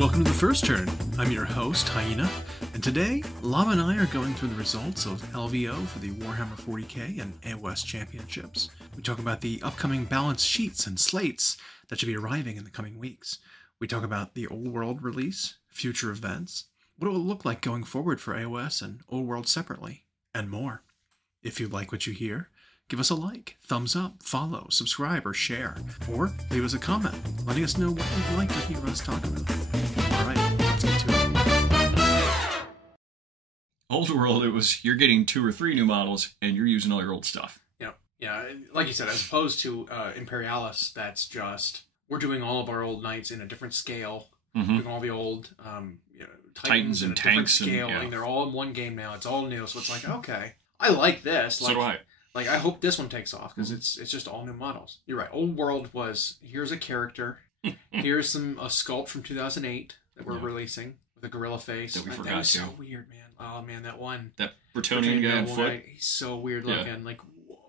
Welcome to The First Turn. I'm your host, Hyena, and today, Llama and I are going through the results of LVO for the Warhammer 40k and AOS championships. We talk about the upcoming balance sheets and slates that should be arriving in the coming weeks. We talk about the Old World release, future events, what it will look like going forward for AOS and Old World separately, and more. If you like what you hear, give us a like, thumbs up, follow, subscribe, or share. Or leave us a comment, letting us know what you'd like to hear us talk about. Alright, let's get to it. Old World, it was you're getting 2 or 3 new models, and you're using all your old stuff. Yeah, like you said, as opposed to Imperialis, that's just, we're doing all of our old knights in a different scale. Doing all the old Titans and in a tanks different scale. and They're all in one game now. It's all new, so it's like, okay, I like this. So do I. Like, I hope this one takes off, because it's just all new models. You're right. Old World was, here's a character, here's a sculpt from 2008 that we're releasing with a gorilla face. That we forgot that was to. So weird, man. Oh, man, that one. That Bretonian guy on foot. He's so weird looking. Like,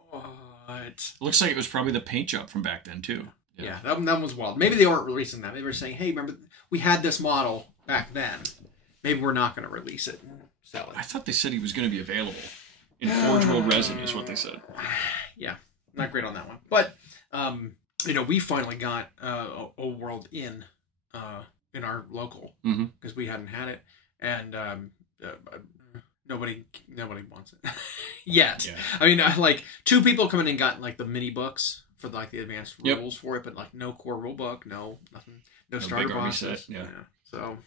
what? Looks like it was probably the paint job from back then, too. Yeah, that one was wild. Maybe they weren't releasing that. They were saying, hey, remember, we had this model back then. Maybe we're not going to release it and sell it. I thought they said he was going to be available. In Forge World Resin is what they said. Yeah, not great on that one. But, we finally got Old World in our local, because we hadn't had it, and nobody wants it yet. Yeah. I mean, like, 2 people coming in and got, like, the mini books for, like, the advanced rules for it, but, like, no core rule book, no nothing, no starter bosses. Yeah. So,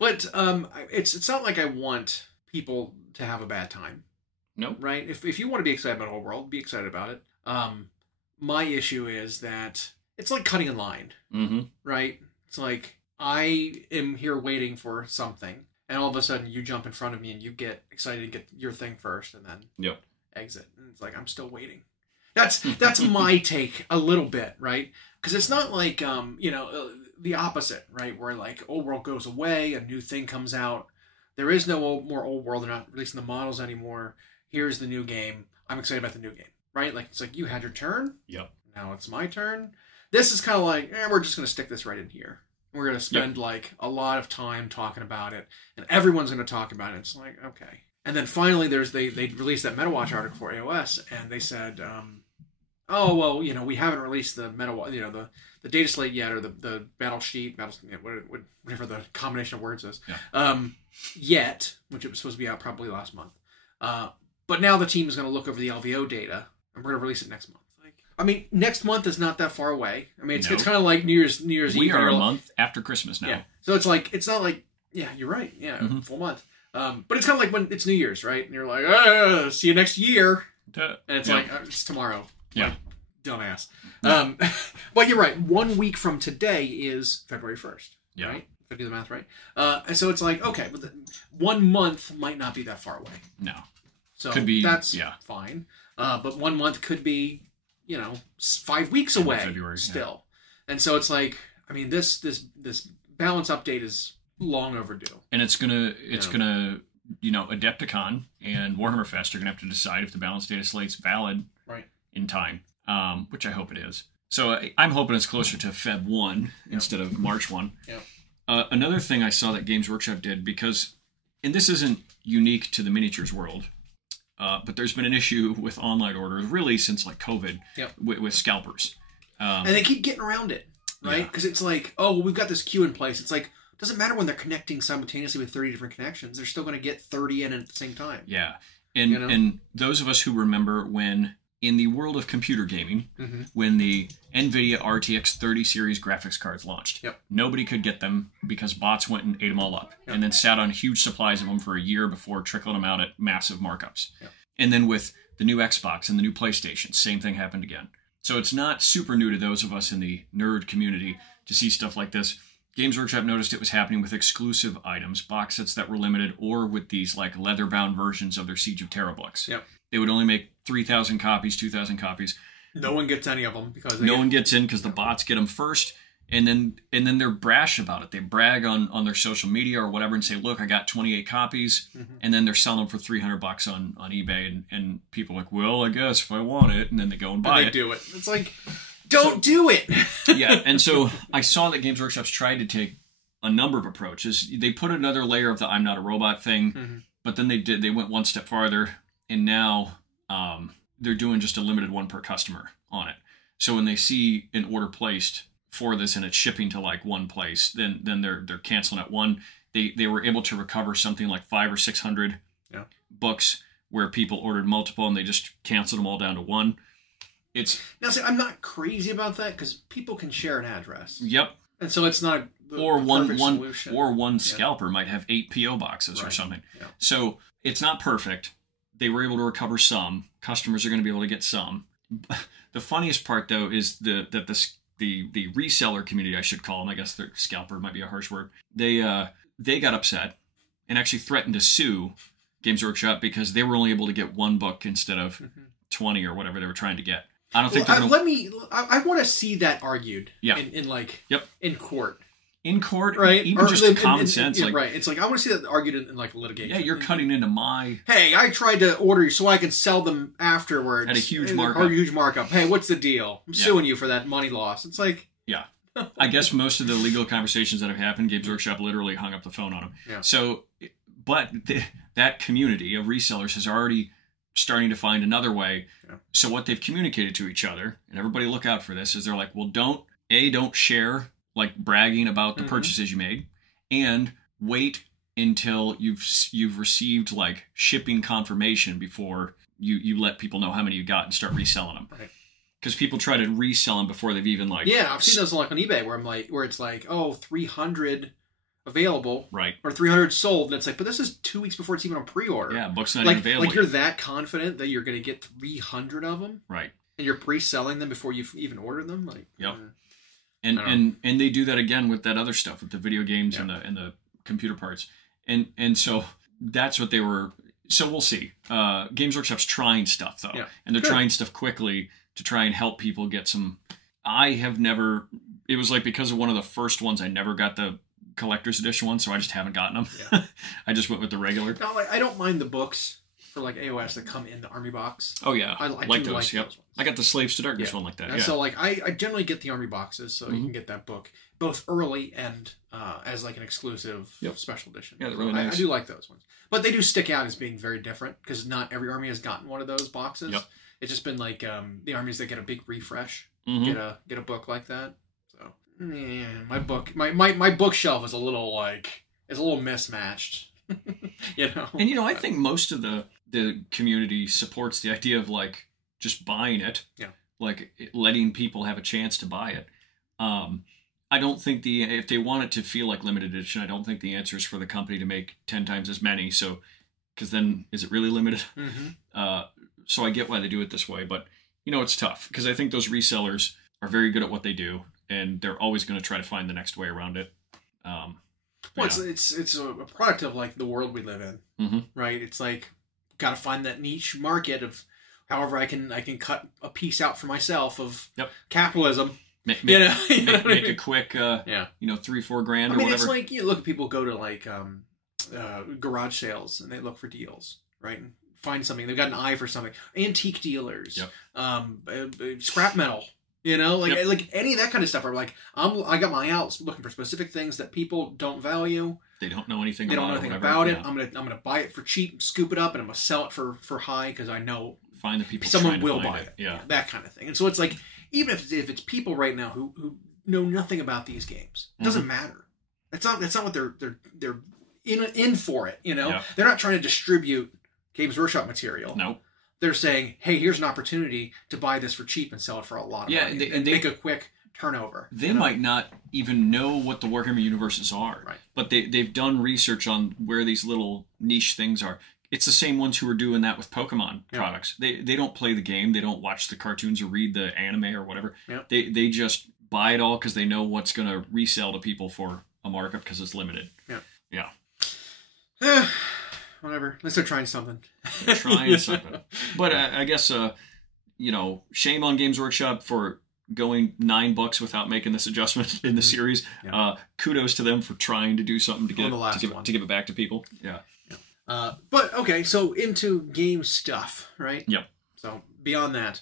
but it's not like I want people to have a bad time. No. Right? If you want to be excited about Old World, be excited about it. My issue is that it's like cutting in line. Right? It's like, I am here waiting for something, and all of a sudden you jump in front of me and you get excited and get your thing first, and then exit. And it's like, I'm still waiting. That's my take a little bit, right? Because it's not like, the opposite, right? Where, like, Old World goes away, a new thing comes out. There is no more Old World. They're not releasing the models anymore. Here's the new game. I'm excited about the new game, right? Like, it's like, you had your turn. Yep. Now it's my turn. This is kind of like, we're just going to stick this right in here. We're going to spend, like, a lot of time talking about it, and everyone's going to talk about it. It's like, okay. And then finally, they released that MetaWatch article for AOS, and they said, oh, well, we haven't released the MetaWatch, the data slate yet, or the battle sheet, whatever the combination of words is, yet, which it was supposed to be out probably last month. But now the team is going to look over the LVO data, and we're going to release it next month. I mean, next month is not that far away. I mean, it's kind of like New Year's Eve. We are a month after Christmas now. Yeah. So it's like, it's not like, yeah, you're right. Yeah, full month. But it's kind of like when it's New Year's, right? And you're like, see you next year. And it's like, it's tomorrow. Yeah. Like, dumbass. But you're right. 1 week from today is February 1st. Yeah. Right? If I do the math right. And so it's like, okay, but 1 month might not be that far away. No. So could be, that's fine. But 1 month could be, 5 weeks away February, still. Yeah. And so it's like, I mean, this balance update is long overdue. And it's gonna Adepticon and Warhammer Fest are gonna have to decide if the balance data slate's valid in time. Which I hope it is. So I'm hoping it's closer to Feb 1 instead of March 1. Yep. Another thing I saw that Games Workshop did, and this isn't unique to the miniatures world, but there's been an issue with online orders really since like COVID with scalpers. And they keep getting around it, right? Because it's like, oh, well, we've got this queue in place. It's like, it doesn't matter when they're connecting simultaneously with 30 different connections. They're still going to get 30 in at the same time. Yeah. And those of us who remember when, in the world of computer gaming, when the NVIDIA RTX 30 series graphics cards launched, nobody could get them because bots went and ate them all up, and then sat on huge supplies of them for a year before trickling them out at massive markups. And then with the new Xbox and the new PlayStation, same thing happened again. So it's not super new to those of us in the nerd community to see stuff like this. Games Workshop noticed it was happening with exclusive items, box sets that were limited, or with these like leather-bound versions of their Siege of Terra books. They would only make 3,000 copies, 2,000 copies. No one gets any of them because no one gets in because the bots get them first, and then they're brash about it. They brag on their social media or whatever and say, "Look, I got 28 copies," and then they're selling them for $300 on eBay, and people are like, "Well, I guess if I want it," and then they go and buy it. They do it. It's like, don't do it. Yeah, and so I saw that Games Workshop's tried to take a number of approaches. They put another layer of the I'm not a robot thing, but then they went one step farther, and now they're doing just a limited one per customer on it. So when they see an order placed for this and it's shipping to like one place, then they're canceling at one. They were able to recover something like 500 or 600 books where people ordered multiple and they just canceled them all down to one. Now, see, I'm not crazy about that because people can share an address. Yep. And so it's not one solution. Or one scalper might have 8 PO boxes or something. Yeah. So it's not perfect. They were able to recover some. Customers are going to be able to get some. The funniest part, though, is the reseller community, I should call them. I guess the scalper might be a harsh word. They got upset and actually threatened to sue Games Workshop because they were only able to get one book instead of 20 or whatever they were trying to get. I don't think they're going to... I want to see that argued in court. In court, right? Even just common sense. Yeah, right. It's like, I want to see that argued in like litigation. Yeah, you're cutting into my... Hey, I tried to order you so I can sell them afterwards. At a huge markup. Hey, what's the deal? I'm suing you for that money loss. It's like... Yeah. I guess most of the legal conversations that have happened, Games Workshop literally hung up the phone on them. Yeah. So, but that community of resellers is already starting to find another way. Yeah. So what they've communicated to each other, and everybody look out for this, is they're like, well, don't share... like bragging about the purchases you made, and wait until you've received like shipping confirmation before you let people know how many you got and start reselling them. Right. Because people try to resell them before they've even like... Yeah, I've seen those like on eBay where it's like, 300 available. Right. Or 300 sold. And it's like, but this is 2 weeks before it's even on pre-order. Yeah, book's not even available. Like you're that confident that you're going to get 300 of them? Right. And you're pre-selling them before you've even ordered them? Like, yep. And they do that again with that other stuff, with the video games and the computer parts. And so that's what they were... So we'll see. Games Workshop's trying stuff, though. Yeah. And they're trying stuff quickly to try and help people get some... I have never... It was like because of one of the first ones, I never got the collector's edition one, so I just haven't gotten them. Yeah. I just went with the regular. No, I don't mind the books for like AOS that come in the army box. Oh, yeah. I like those, yep. Those I got the Slaves to Darkness one like that. And so like I generally get the army boxes, so you can get that book both early and as like an exclusive special edition. Yeah, they're really nice. I do like those ones. But they do stick out as being very different because not every army has gotten one of those boxes. Yep. It's just been like the armies that get a big refresh get a book like that. So yeah, my bookshelf is a little mismatched. You know. And I think most of the community supports the idea of like just buying it, like letting people have a chance to buy it. I don't think if they want it to feel like limited edition, I don't think the answer is for the company to make 10 times as many. So, because then is it really limited? So I get why they do it this way, but it's tough because I think those resellers are very good at what they do, and they're always going to try to find the next way around it. Well, it's a product of like the world we live in, right? It's like got to find that niche market of however I can cut a piece out for myself of capitalism. Make a quick, $3-4 grand or whatever. It's like look at people go to like garage sales and they look for deals, right? And find something. They've got an eye for something. Antique dealers, scrap metal. Like any of that kind of stuff. Or like I got my outs looking for specific things that people don't value. They don't know anything. About it. I'm gonna buy it for cheap, scoop it up, and I'm gonna sell it for high because I know find the people. Someone will buy it. Yeah, that kind of thing. And so it's like even if it's people right now who know nothing about these games, it doesn't matter. That's not what they're in for it. They're not trying to distribute Games Workshop material. No. They're saying, hey, here's an opportunity to buy this for cheap and sell it for a lot of money and make a quick turnover. They might not even know what the Warhammer universes are, right? But they've done research on where these little niche things are. It's the same ones who are doing that with Pokemon products. They don't play the game. They don't watch the cartoons or read the anime or whatever. Yeah. They just buy it all because they know what's going to resell to people for a markup because it's limited. Yeah. Whatever. At least they're trying something. But I guess, shame on Games Workshop for going 9 books without making this adjustment in the series. Yeah. Kudos to them for trying to do something to give it back to people. Yeah. But okay, so into game stuff, right? Yep. So beyond that,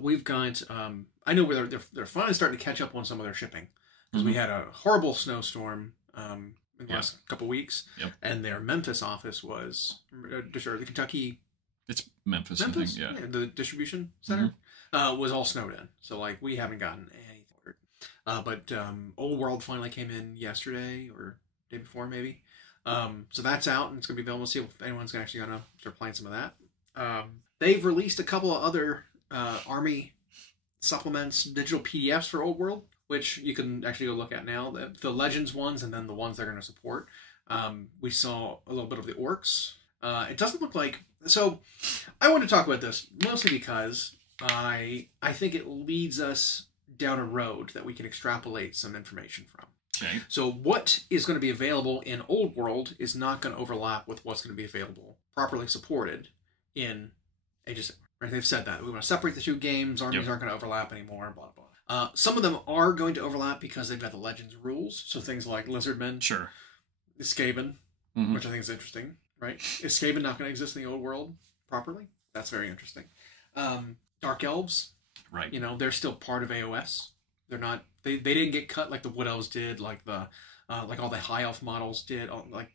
we've got. I know they're finally starting to catch up on some of their shipping because we had a horrible snowstorm in the last couple weeks. Yep. And their Memphis office was, or the Kentucky... It's Memphis, I think, yeah. The distribution center was all snowed in. So, like, we haven't gotten anything ordered. But Old World finally came in yesterday or day before, maybe. So that's out, and it's going to be available to see if anyone's actually going to start playing some of that. They've released a couple of other Army supplements, digital PDFs for Old World, which you can actually go look at now. The Legends ones, and then the ones they're going to support. We saw a little bit of the Orcs. It doesn't look like... So, I want to talk about this, mostly because I think it leads us down a road that we can extrapolate some information from. Okay. So what is going to be available in Old World is not going to overlap with what's going to be available, properly supported, in Age of Sigmar. Right? They've said that. We want to separate the two games. Armies aren't going to overlap anymore, blah, blah. Some of them are going to overlap because they've got the Legends rules. So things like Lizardmen. Sure. Skaven, which I think is interesting. Right? Is Skaven not going to exist in the Old World properly? That's very interesting. Dark Elves. Right. You know, they're still part of AOS. They're not... They didn't get cut like the Wood Elves did, like the like all the High Elf models did, like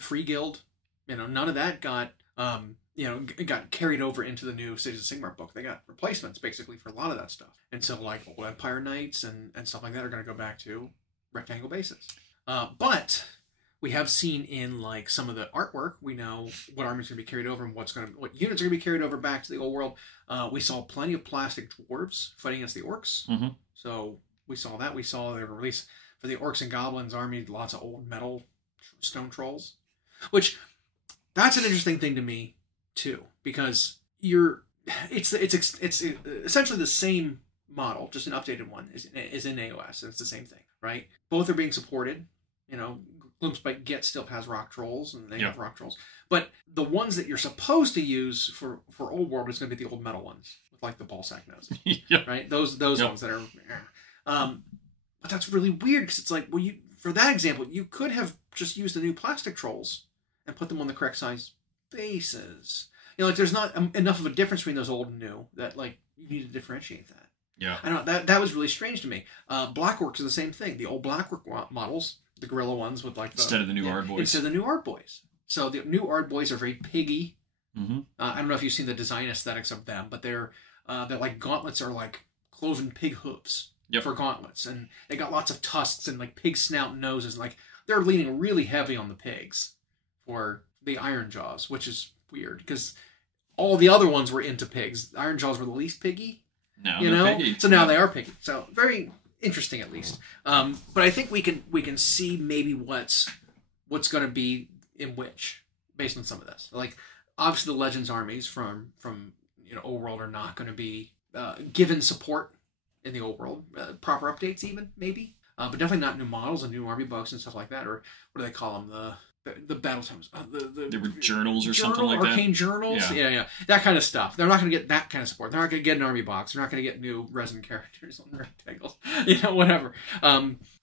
Free Guild. You know, none of that got got carried over into the new Age of Sigmar book. They got replacements basically for a lot of that stuff. And so like Old Empire Knights and stuff like that are going to go back to rectangle bases. But we have seen in like some of the artwork, we know what armies are going to be carried over and what units are going to be carried over back to the Old World. We saw plenty of plastic dwarves fighting against the orcs. So we saw that. We saw their release for the Orcs and Goblins army, lots of old metal stone trolls. Which, that's an interesting thing to me, too. Because it's essentially the same model, just an updated one, is in AOS. And it's the same thing, right? Both are being supported. You know, Gloomspite Get still has rock trolls, and they have rock trolls. But the ones that you're supposed to use for Old World is going to be the old metal ones, with like the ballsack noses. Right? Those ones that are... but that's really weird, because it's like, well, for that example, you could have just used the new plastic trolls and put them on the correct size bases. You know, like there's not enough of a difference between those old and new that like you need to differentiate that. Yeah, I don't know, that was really strange to me. Black Orcs are the same thing. The old Black Orc models, the gorilla ones with like instead of the new Ard Boys. Instead of the new Ard Boys. So the new Ard Boys are very piggy. I don't know if you've seen the design aesthetics of them, but they're like gauntlets are like cloven pig hooves. For gauntlets, and they got lots of tusks and like pig snout noses. Like they're leaning really heavy on the pigs for the Iron Jaws, which is weird because all the other ones were into pigs. Iron Jaws were the least piggy, piggy. So now they are piggy. So very interesting, at least. But I think we can see maybe what's going to be in which based on some of this. Like obviously the Legends armies from Old World are not going to be given support in the Old World, proper updates even, maybe. But definitely not new models and new army books and stuff like that, or what do they call them? The battle times. They were journals or something like that? Arcane journals? Yeah. That kind of stuff. They're not going to get that kind of support. They're not going to get an army box. They're not going to get new resin characters on rectangles. Whatever.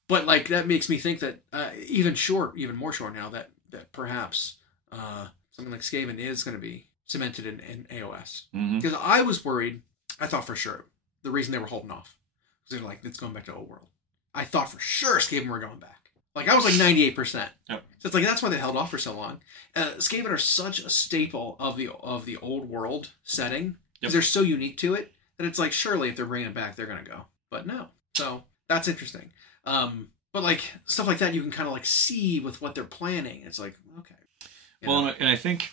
But like that makes me think that even more sure now that perhaps something like Skaven is going to be cemented in AOS. Because I was worried, I thought for sure, the reason they were holding off. Because they're like, it's going back to Old World. I thought for sure Skaven were going back. Like, I was like 98%. Yep. So it's like, that's why they held off for so long. Skaven are such a staple of the Old World setting. Because they're so unique to it, that it's like, surely if they're bringing it back, they're going to go. But no. So, that's interesting. But like, stuff like that, you can kind of like see with what they're planning. It's like, okay. Well, and I think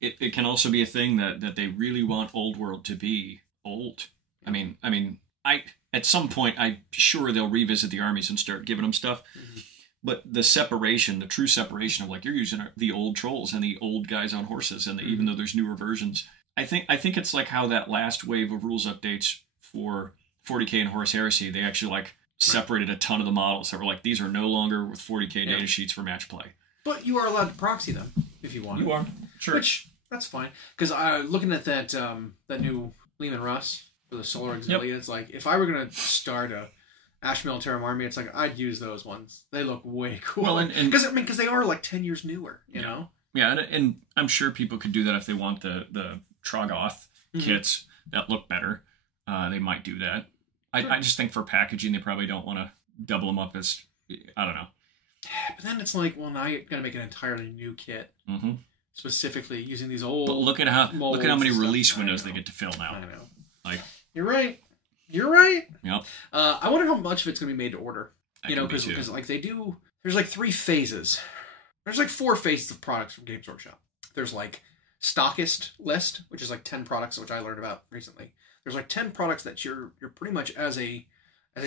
it can also be a thing that they really want Old World to be old. I mean, at some point, I'm sure they'll revisit the armies and start giving them stuff. But the true separation of like you're using the old trolls and the old guys on horses, and even though there's newer versions, I think it's like how that last wave of rules updates for 40k and Horus Heresy, they actually like separated a ton of the models that were like these are no longer with 40k data sheets for match play. But you are allowed to proxy them if you want. You are, sure. Which that's fine because looking at that new Leman Russ. For the Solar Auxilia, it's like if I were gonna start a Ash Militarum army, it's like I'd use those ones. They look way cool. Well, because they are like 10 years newer, you know. Yeah, and I'm sure people could do that if they want the Troggoth kits that look better. They might do that. I just think for packaging, they probably don't want to double them up as I don't know. But then it's like, well, now you're gonna make an entirely new kit, specifically using these old. But look at how many release windows they get to fill now. I know. Like, you're right. Yep. I wonder how much of it's gonna be made to order. Because like they do. There's like 3 phases. There's like 4 phases of products from Games Workshop. There's like stockist list, which is like 10 products, which I learned about recently. There's like 10 products that you're pretty much as a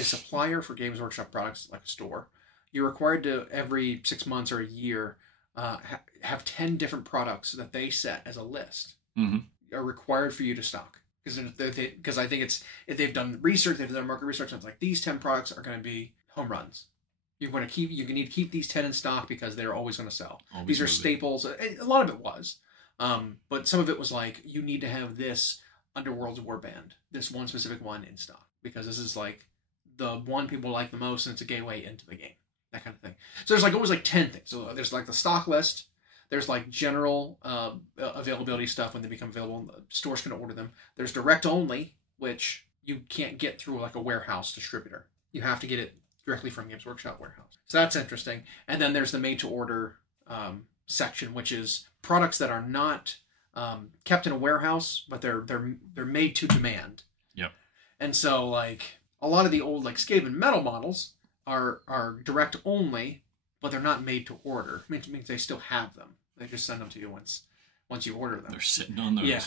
supplier for Games Workshop products, like a store, you're required to every 6 months or a year have 10 different products that they set as a list are required for you to stock. Because I think if they've done research, they've done market research, and it's like these 10 products are going to be home runs. You need to keep these 10 in stock because they're always going to sell. These are staples. A lot of it was, but some of it was like you need to have this Underworld's Warband, this one specific one in stock because this is like the one people like the most, and it's a gateway into the game. That kind of thing. So there's like always like 10 things. So there's like the stock list. There's like general availability stuff when they become available. Stores can order them. There's direct only, which you can't get through like a warehouse distributor. You have to get it directly from Games Workshop warehouse. So that's interesting. And then there's the made to order section, which is products that are not kept in a warehouse, but they're made to demand. Yep. And so like a lot of the old like Skaven metal models are direct only, but they're not made to order. It means they still have them. They just send them to you once you order them. They're sitting on those. Yeah.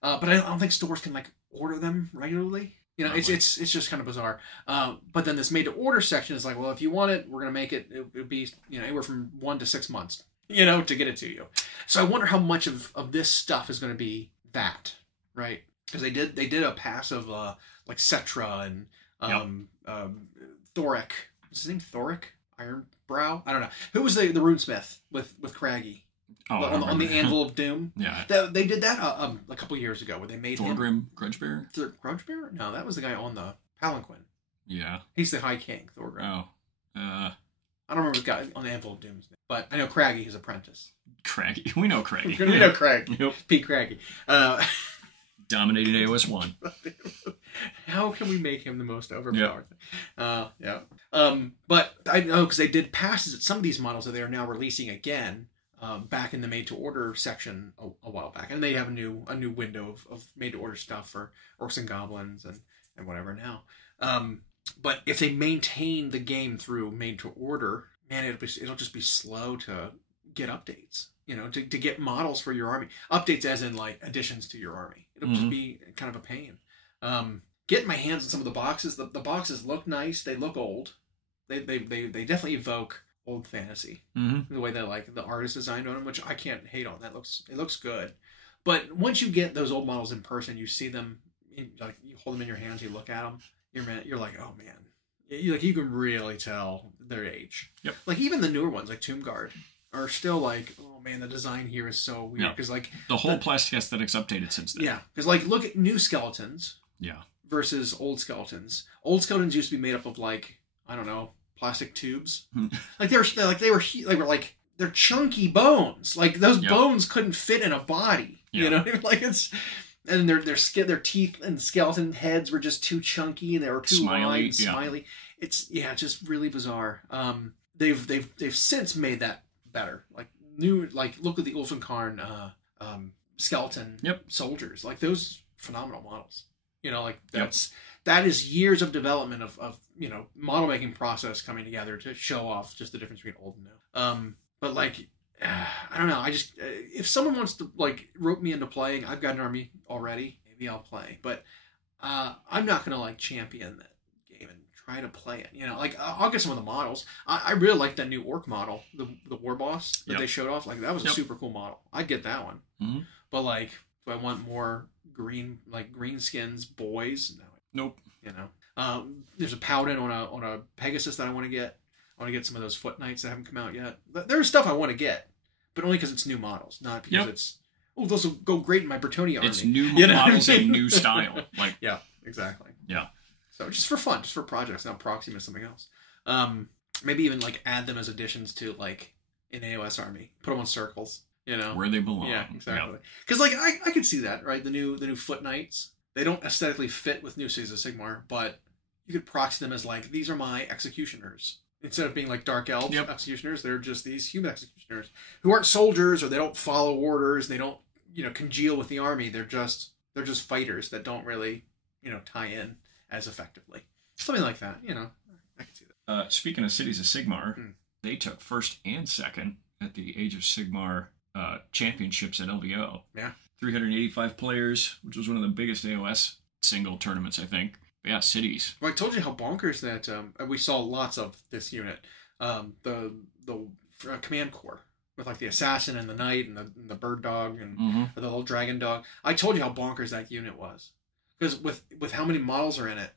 But I don't think stores can like order them regularly. It's just kind of bizarre. But then this made to order section is like, well, if you want it, we're gonna make it. It would be anywhere from 1 to 6 months, to get it to you. So I wonder how much of this stuff is going to be that, right? Because they did a pass of like Cetra and Thoric. Is his name Thoric? Ironbrow? I don't know. Who was the runesmith with Craggy? Oh, on the Anvil of Doom. Yeah. They did that a couple years ago where they made Thorgrim Grudgebearer? Grudgebearer? No, that was the guy on the Palanquin. Yeah. He's the High King, Thorgrim. Oh. I don't remember the guy on the Anvil of Doom's name, but I know Craggy, his apprentice. Craggy. We know Craggy. We know Craggy. Yep. Pete Craggy. Dominated AOS 1. How can we make him the most overpowered? Yep. Yeah. But I know because they did passes at some of these models that they are now releasing again back in the made to order section a while back, and they have a new window of made to order stuff for Orcs and Goblins and whatever now. But if they maintain the game through made to order, man, it'll just be slow to get updates. To get models for your army. Updates as in like additions to your army. It'll just be kind of a pain. Getting my hands on some of the boxes. The boxes look nice. They look old. They definitely evoke old fantasy. The way that like the artist designed on them, which I can't hate on. It looks good. But once you get those old models in person, you see them, like you hold them in your hands, you look at them, you're like, oh man. You can really tell their age. Yep. Like even the newer ones, like Tomb Guard, are still like, oh man, the design here is so weird because like the whole plastic aesthetic's updated since then. Yeah, because like look at new skeletons. Yeah. Versus old skeletons. Old skeletons used to be made up of like I don't know plastic tubes. Like they're chunky bones. Like those bones couldn't fit in a body. Yeah. Like it's. And their teeth and skeleton heads were just too chunky and they were too wide and smiley. It's just really bizarre. They've since made that better. Like look at the Ulfenkarn skeleton soldiers. Like those phenomenal models. That is years of development of model making process coming together to show off just the difference between old and new. But like I don't know. I just if someone wants to like rope me into playing, I've got an army already. Maybe I'll play, but I'm not gonna like champion that game and try to play it. Like I'll get some of the models. I really like that new orc model, the war boss that they showed off. Like that was a super cool model. I'd get that one. But like, do I want more green skins boys? No. Nope. There's a Paladin on a Pegasus that I want to get. I want to get some of those Foot Knights that haven't come out yet. There's stuff I want to get, but only because it's new models, not because it's those will go great in my Bretonnia army. It's new models and new style. Like yeah, exactly. Yeah. So just for fun, just for projects, not proxy to something else. Maybe even like add them as additions to like an AOS army. Put them on circles. Where they belong. Yeah, exactly. Because like I could see that, right? The new Foot Knights. They don't aesthetically fit with new Age of Sigmar, but you could proxy them as like these are my executioners. Instead of being like dark elf Yep. executioners, they're just these human executioners who aren't soldiers, or they don't follow orders. They don't, congeal with the army. They're just fighters that don't really, tie in as effectively. Something like that. I can see that. Speaking of Cities of Sigmar, they took first and second at the Age of Sigmar championships at LVO. Yeah. 385 players, which was one of the biggest AOS single tournaments, I think. But yeah, Cities. Well, I told you how bonkers that we saw lots of this unit. The command corps with like the assassin and the knight and the bird dog and the little dragon dog. I told you how bonkers that unit was, because with how many models are in it,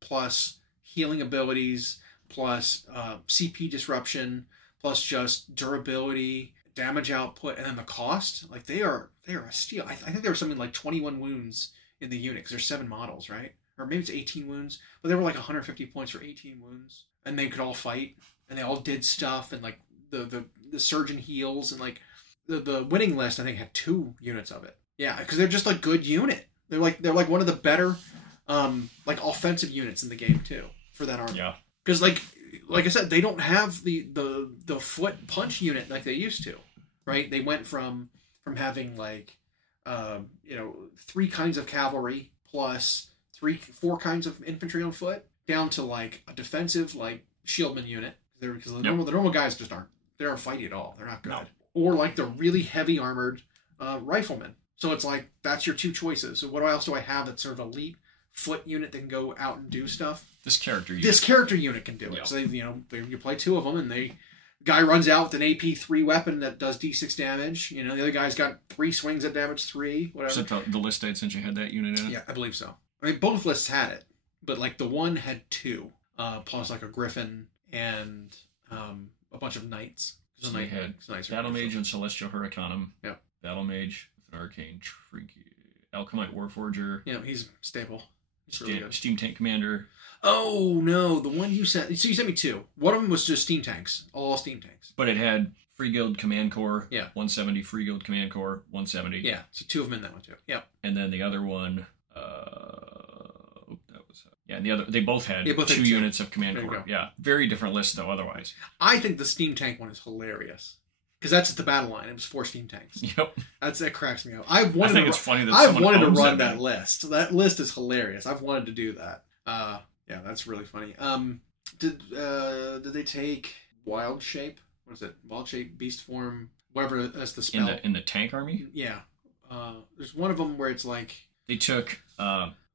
plus healing abilities, plus CP disruption, plus just durability, damage output, and then the cost. Like they are a steal. I think there was something like 21 wounds in the unit because there's 7 models, right? Or maybe it's 18 wounds, but they were like 150 points for 18 wounds, and they could all fight, and they all did stuff, and like the surgeon heals, and like the winning list I think had 2 units of it. Yeah, because they're just a good unit. They're like one of the better like offensive units in the game too for that army. Yeah. Because like I said, they don't have the foot punch unit like they used to, right? They went from having like 3 kinds of cavalry plus 4 kinds of infantry on foot down to like a defensive like shieldman unit. Because the normal guys just aren't fighting at all. They're not good. No. Or like the really heavy armored riflemen. So it's like that's your 2 choices. So what else do I have that's sort of elite foot unit that can go out and do stuff? This character unit can do it. So you play 2 of them, and the guy runs out with an AP3 weapon that does D6 damage. The other guy's got 3 swings at damage 3, whatever. Except the list date since you had that unit in it? Yeah, I believe so. I mean, both lists had it, but like the one had 2, plus like a griffin and a bunch of knights. So they had Battle Mage and Celestial Hurricanum. Yep. Battle Mage with an Arcane Trinket. Alchemite Warforger. Yeah, he's stable. Steam Tank Commander. Oh, no. The one you sent... So you sent me 2. One of them was just steam tanks. All steam tanks. But it had Free Guild Command Corps. Yeah. 170. Free Guild Command Corps. 170. Yeah. So 2 of them in that one, too. Yeah. And then the other one... they both had 2 units of Command Corps. Yeah. Very different lists, though, otherwise. I think the steam tank one is hilarious. Because that's at the battle line. It was 4 steam tanks. Yep. That cracks me up. I've wanted to run that list. That list is hilarious. I've wanted to do that. Yeah, that's really funny. Did they take Wild Shape? What is it? Wild Shape, Beast Form, whatever that's the spell. In the tank army? Yeah. There's one of them where it's like... They took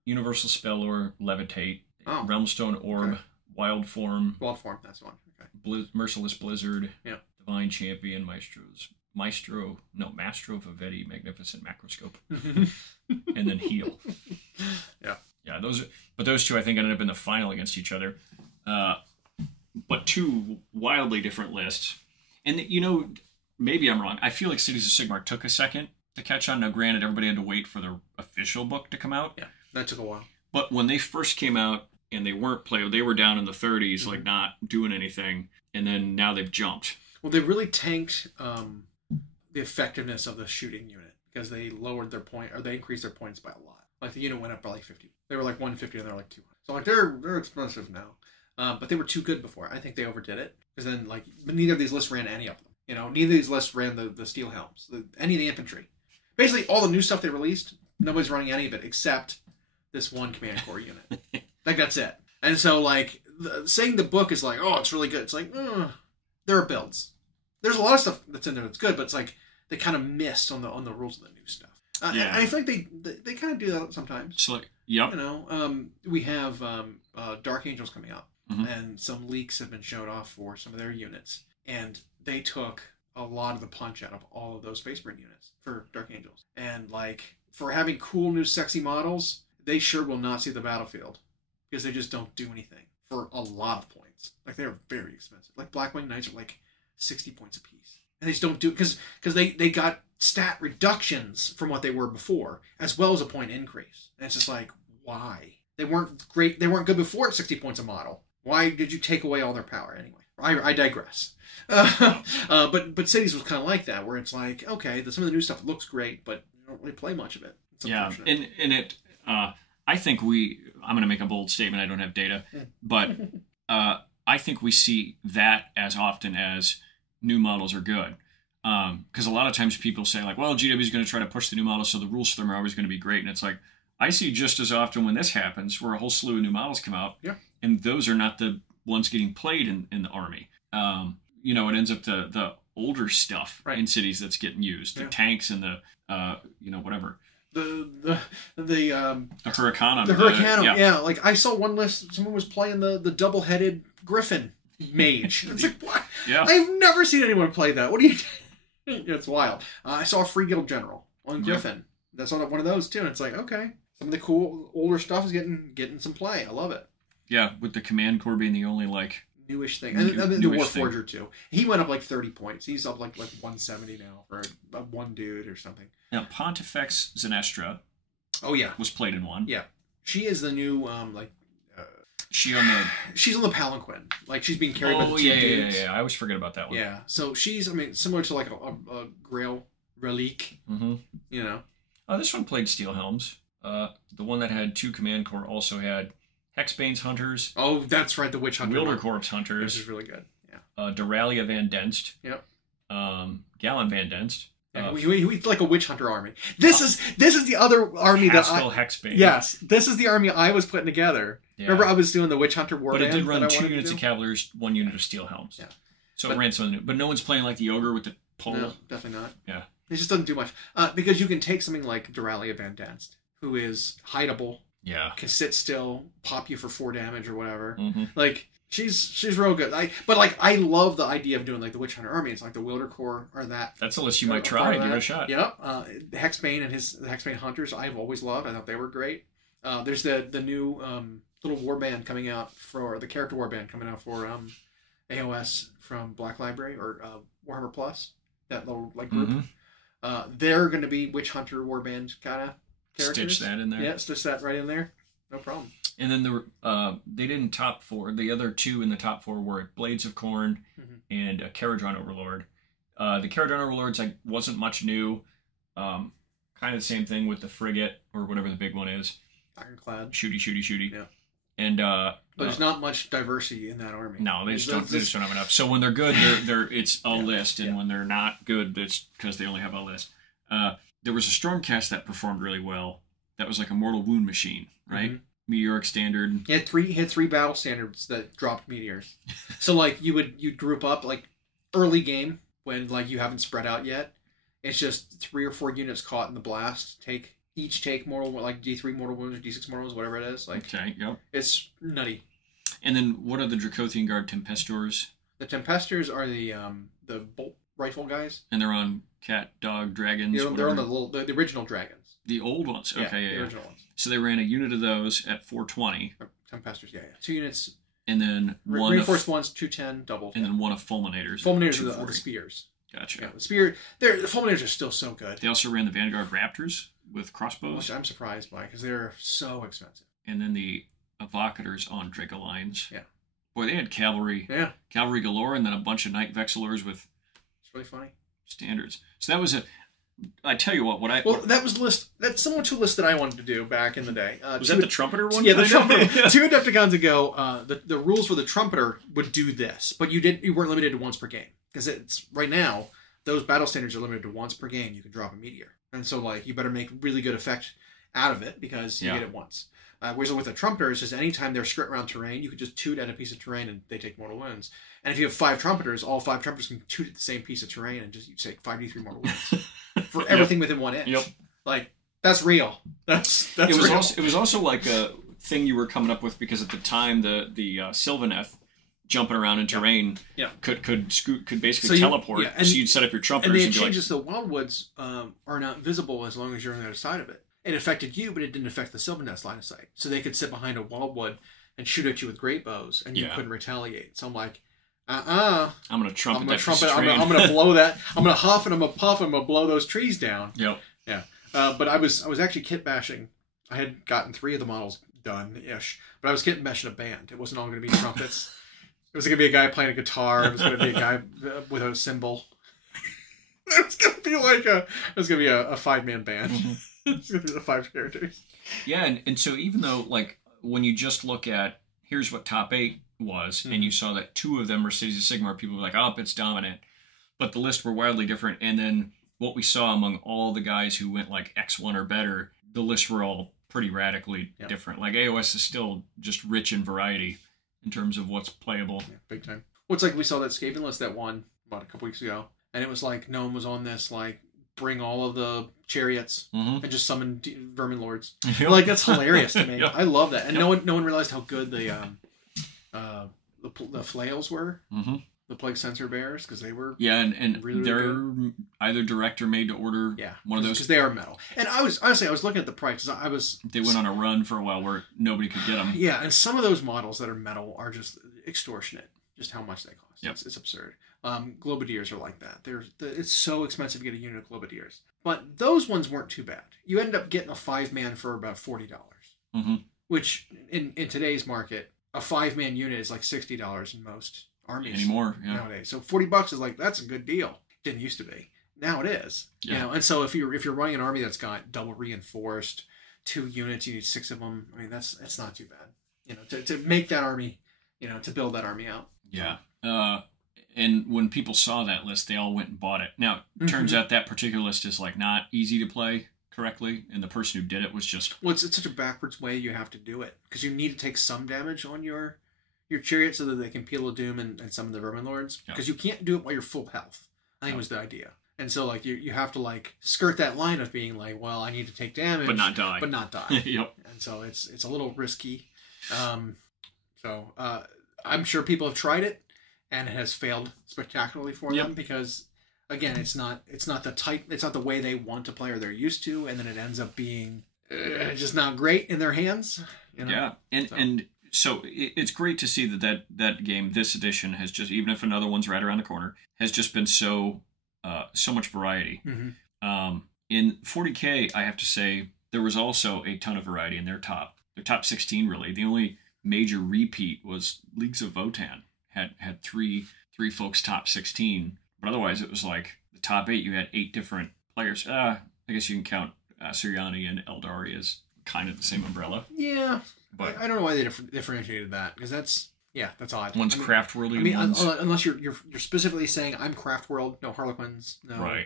Universal Spell or Levitate, Realmstone Orb, okay. Wild Form, that's the one. Okay. Merciless Blizzard, yeah. Divine Champion, Maestro Vivetti, Magnificent Macroscope, and then Heal. Yeah. Yeah, those 2 I think ended up in the final against each other. But 2 wildly different lists. And maybe I'm wrong. I feel like Cities of Sigmar took a second to catch on. Now granted, everybody had to wait for the official book to come out. Yeah, that took a while. But when they first came out and they weren't playable, they were down in the 30s, like not doing anything. And then now they've jumped. Well, they really tanked the effectiveness of the shooting unit because they lowered their point, or they increased their points by a lot. Like the unit went up by like 50. They were like 150 and they're like 200. So like they're expensive now. But they were too good before. I think they overdid it because then but neither of these lists ran any of them. Neither of these lists ran the steel helms, any of the infantry. Basically, all the new stuff they released, nobody's running any of it except this one Command Corps unit. Like that's it. And so saying the book is like, oh, it's really good. It's like, there are builds. There's a lot of stuff that's in there that's good, but it's like they kind of missed on the rules of the new stuff. Yeah. And I feel like they kind of do that sometimes. It's like, yep. We have Dark Angels coming up, and some leaks have been showed off for some of their units, and they took a lot of the punch out of all of those Space Marine units for Dark Angels. And for having cool new sexy models, they sure will not see the battlefield because they just don't do anything for a lot of points. Like they're very expensive. Like Blackwing Knights are like 60 points a piece. And they just don't do it because they got stat reductions from what they were before, as well as a point increase. And it's just like, why? They weren't great. They weren't good before at 60 points a model. Why did you take away all their power anyway? I digress. But Cities was kind of like that, where it's like, okay, some of the new stuff looks great, but you don't really play much of it. Yeah, and it. I think I'm going to make a bold statement. I don't have data, but I think we see that as often as new models are good. Because a lot of times people say like, well, GW is going to try to push the new models, so the rules for them are always going to be great. And it's like, I see just as often when this happens, where a whole slew of new models come out, and those are not the ones getting played in the army. You know, it ends up the older stuff in cities that's getting used, the tanks and the you know, whatever. The Hurricane. The Hurricane, yeah. Like I saw one list, someone was playing the double-headed Griffin mage. It's like, what? Yeah. I've never seen anyone play that. What do you? It's wild. I saw a Free Guild General on Griffin. That's on one of those too, and it's like, okay, some of the cool older stuff is getting some play. I love it. Yeah, with the Command Corps being the only like newish thing, and then the Warforger too. He went up like 30 points. He's up like 170 now for one dude or something. Now Pontifex Zenestra. Oh yeah, was played in one. Yeah, she is the new she's on the palanquin. Like she's being carried by the two dudes. Yeah. I always forget about that one. Yeah, so she's similar to like a Grail relique. Mm-hmm. You know. Oh, this one played Steel Helms. The one that had 2 Command Corps also had Hexbane's Hunters. Oh, that's right, the Witch Hunter. Wildercorp's Hunters. This is really good. Yeah. Duralia Van Denst. Yep. Gallon Van Denst. We like a Witch Hunter army. This is the other army Haskell Hexbane. Yes, this is the army I was putting together. Yeah. Remember, I was doing the Witch Hunter Warband. But it did run 2 units of Cavaliers, 1 unit of Steel Helms. Yeah. So it ran some of the new. But no one's playing like the Ogre with the pole. No, definitely not. Yeah. It just doesn't do much. Because you can take something like Duralia Van Denst, who is hideable. Yeah. Can sit still, pop you for 4 damage or whatever. Mm-hmm. Like, she's real good. I love the idea of doing like the Witch Hunter army. It's like the Wilder Corps or that. That's a list you might try. Give it a shot. Yep. Hexbane and the Hexbane Hunters I've always loved. I thought they were great. There's the new little warband coming out for the character warband coming out for AOS from Black Library or Warhammer Plus. That little like group. Mm-hmm. They're going to be Witch Hunter warband kind of characters. Stitch that in there. Yeah, stitch that right in there. No problem. And then they didn't top 4. The other 2 in the top 4 were Blades of Corn and Caradron Overlord. The Caradron Overlords wasn't much new. Kind of the same thing with the Frigate or whatever the big one is. Ironclad. Shooty. Yeah. And but there's not much diversity in that army. No, they just don't have enough. So when they're good, it's a list, and when they're not good, it's because they only have a list. There was a Stormcast that performed really well. That was like a mortal wound machine, right? Mm-hmm. Meteoric Standard. He had three battle standards that dropped meteors. So like you'd group up like early game when like you haven't spread out yet. It's just 3 or 4 units caught in the blast. Each take mortal, like D3 mortal wounds or D6 mortals, whatever it is. Like, okay, yep. It's nutty. And then what are the Dracothian Guard Tempestors? The Tempestors are the bolt rifle guys. And they're on cat, dog, dragons. They're on the original dragons. The old ones. Okay, yeah. The original ones. So they ran a unit of those at 420. Tempestors, yeah. 2 units. And then one reinforced ones, 210, double. And then one of Fulminators. Fulminators are the spears. Gotcha. Yeah, the Fulminators are still so good. They also ran the Vanguard Raptors with crossbows. Which I'm surprised by because they're so expensive. And then the Evocators on Dracolines. Yeah. Boy, they had cavalry. Yeah. Cavalry galore, and then a bunch of Night Vexillors with. It's really funny. Standards. So that was I tell you what that was a list. That's similar to a list that I wanted to do back in the day. Was that the Trumpeter one? Yeah, the Trumpeter. 2 Adepticons ago, the rules for the Trumpeter would do this, but you weren't limited to once per game because it's right now those battle standards are limited to once per game. You can drop a meteor, and so like you better make really good effect out of it because you get it once. Whereas with a Trumpeter, it's just anytime they're skirt around terrain, you could just toot at a piece of terrain and they take mortal wounds. And if you have 5 Trumpeters, all 5 Trumpeters can toot at the same piece of terrain and just you take 5d3 mortal wounds for everything within 1 inch. Yep. Like that's real. That's it was real. It was also like a thing you were coming up with because at the time the Sylvaneth jumping around in terrain could basically teleport. So you'd set up your Trumpeters. And they had changes. The Wildwoods are not visible as long as you're on the other side of it. It affected you, but it didn't affect the Sylvaneth's line of sight. So they could sit behind a Wildwood and shoot at you with great bows, and you couldn't retaliate. So I'm like, I'm gonna trumpet. I'm gonna blow that. I'm gonna huff and I'm gonna puff and I'm gonna blow those trees down. Yep. Yeah. But I was actually kit bashing. I had gotten 3 of the models done-ish, but I was kit bashing a band. It wasn't all gonna be trumpets. It was gonna be a guy playing a guitar. It was gonna be a guy with a cymbal. It was gonna be a 5-man band. Mm-hmm. It's gonna be the 5 characters. Yeah, and so even though like when you just look at here's what top 8 was, and you saw that 2 of them were Cities of Sigmar, people were like, oh, it's dominant. But the lists were wildly different. And then what we saw among all the guys who went like X1 or better, the lists were all pretty radically different. Like AOS is still just rich in variety in terms of what's playable. Yeah, big time. Well, it's like we saw that Skaven list that won about a couple weeks ago, and it was like no one was on this, like, bring all of the chariots and just summon vermin lords. Like, that's hilarious to me. I love that. And no one realized how good the flails were. The Plague Sensor Bears, because they were and really, they're really good. Either direct or made to order one of those. Because they are metal. And I was looking at the price. They went on a run for a while where nobody could get them. Yeah, and some of those models that are metal are just extortionate, just how much they cost. Yep. It's absurd. Globadiers are like that. It's so expensive to get a unit of Globadiers. But those ones weren't too bad. You end up getting a 5-man for about $40. Which, in today's market, a 5-man unit is like $60 in most armies anymore nowadays. So $40 is like, that's a good deal. Didn't used to be. Now it is. You know, and so if you're running an army that's got double reinforced, 2 units, you need 6 of them. I mean, that's not too bad. You know, to make that army, you know, to build that army out. Yeah. And when people saw that list, they all went and bought it. Now, it turns out that particular list is like not easy to play correctly, and the person who did it was just... Well, it's such a backwards way you have to do it, because you need to take some damage on your chariot so that they can peel a doom and summon the vermin lords, because you can't do it while you're full health. I think was the idea. And so, like, you have to, like, skirt that line of being like, well, I need to take damage, but not die. Yep. And so it's a little risky. So I'm sure people have tried it, and it has failed spectacularly for them, because again, it's not the way they want to play or they're used to, and then it ends up being just not great in their hands. You know? Yeah, so it's great to see that game, this edition, has just, even if another one's right around the corner, has just been so much variety. In 40k, I have to say, there was also a ton of variety in their top 16, really. The only major repeat was Leagues of Votan had three folks top 16, but otherwise it was like the top 8, you had 8 different players. I guess you can count Siriani and Eldari as kind of the same umbrella. Yeah, but I don't know why they differentiated that, because that's odd. One's craft worldy. I mean, unless you're specifically saying I'm craft world, no Harlequins, no,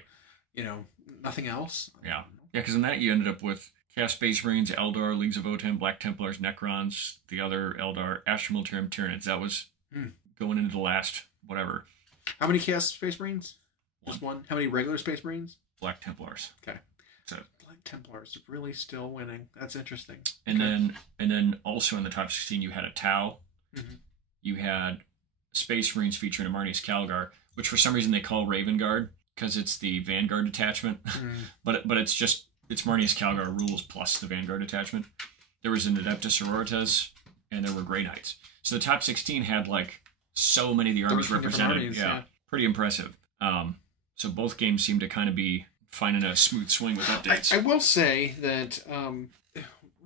you know, nothing else. Yeah, because in that you ended up with Chaos Space Marines, Eldar, Leagues of Votan, Black Templars, Necrons, the other Eldar, Astral Militarium Tyranids. That was going into the last whatever. How many Chaos Space Marines? Just one. How many regular Space Marines? Black Templars. Okay. So Black Templars really still winning. That's interesting. And then also in the top 16 you had a Tau. You had Space Marines featuring Amarnius Calgar, which for some reason they call Raven Guard because it's the Vanguard detachment. but it's Marnius Calgar rules plus the Vanguard detachment. There was an Adeptus Sororitas, and there were Grey Knights. So the top 16 had like so many of the armies represented. Armies, pretty impressive. So both games seem to kind of be finding a smooth swing with updates. I will say that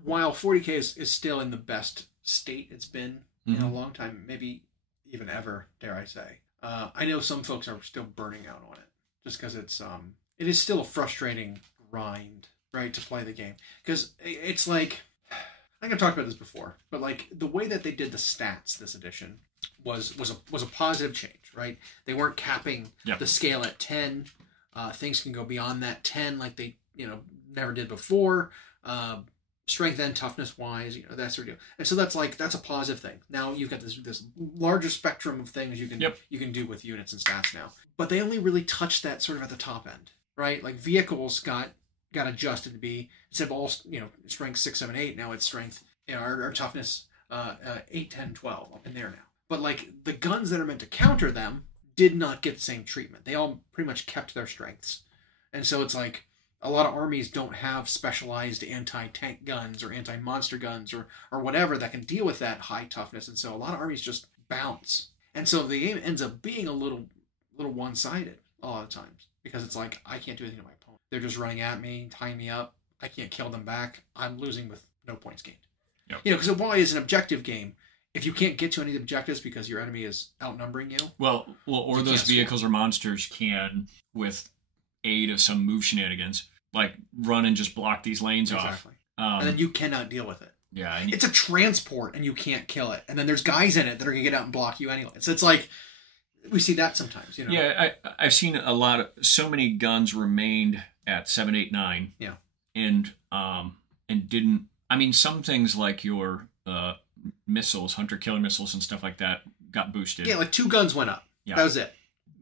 while 40k is still in the best state it's been in a long time, maybe even ever, dare I say, I know some folks are still burning out on it just because it is still a frustrating grind, right, to play the game, because it's like, I think I've talked about this before, but like the way that they did the stats this edition was a positive change, right? They weren't capping the scale at 10. Things can go beyond that 10, like they never did before. Strength and toughness wise, that sort of deal. And so that's a positive thing. Now you've got this larger spectrum of things you can do with units and stats now. But they only really touched that sort of at the top end, right? Like vehicles got adjusted to be, instead of all strength 6, 7, 8, now it's strength, our toughness 8, 10, 12 up in there now. But like the guns that are meant to counter them did not get the same treatment. They all pretty much kept their strengths. And so it's like a lot of armies don't have specialized anti-tank guns or anti-monster guns or whatever that can deal with that high toughness. And so a lot of armies just bounce. And so the game ends up being a little one-sided a lot of times, because it's like, I can't do anything to my opponent. They're just running at me, tying me up. I can't kill them back. I'm losing with no points gained. Yep. Because while it is an objective game, if you can't get to any of the objectives because your enemy is outnumbering you... Or those vehicles or monsters can, with aid of some move shenanigans, like run and just block these lanes off. And then you cannot deal with it. Yeah, it's a transport, and you can't kill it. And then there's guys in it that are gonna get out and block you anyway. So it's like we see that sometimes. Yeah, I've seen so many guns remained at 7, 8, 9. Yeah, and didn't. I mean, some things like your missiles, hunter killer missiles, and stuff like that got boosted. Yeah, like 2 guns went up. Yeah, that was it.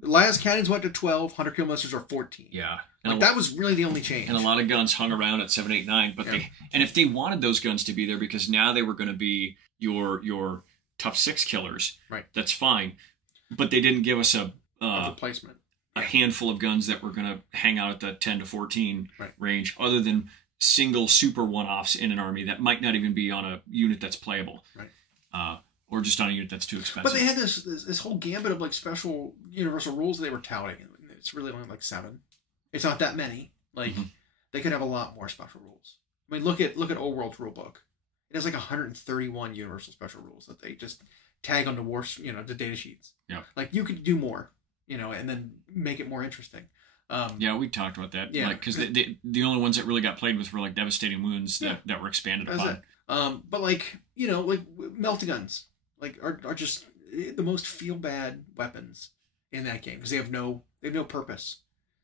Las cannons went to 12. Hunter killer missiles are 14. Yeah. Like that was really the only change. And a lot of guns hung around at 7, 8, 9. But if they wanted those guns to be there because now they were going to be your tough 6 killers, right? That's fine. But they didn't give us a replacement, a handful of guns that were going to hang out at the 10 to 14 range, other than single super one-offs in an army that might not even be on a unit that's playable. Right. Or just on a unit that's too expensive. But they had this whole gambit of like special universal rules they were touting. It's really only like 7. It's not that many. Like they could have a lot more special rules. I mean, look at Old World's rulebook. It has like 131 universal special rules that they just tag onto the data sheets. Yeah. Like you could do more, and then make it more interesting. Yeah, we talked about that. Yeah, because the only ones that really got played with were like devastating wounds that were expanded upon. But like melting guns. Like are just the most feel bad weapons in that game because they have no purpose.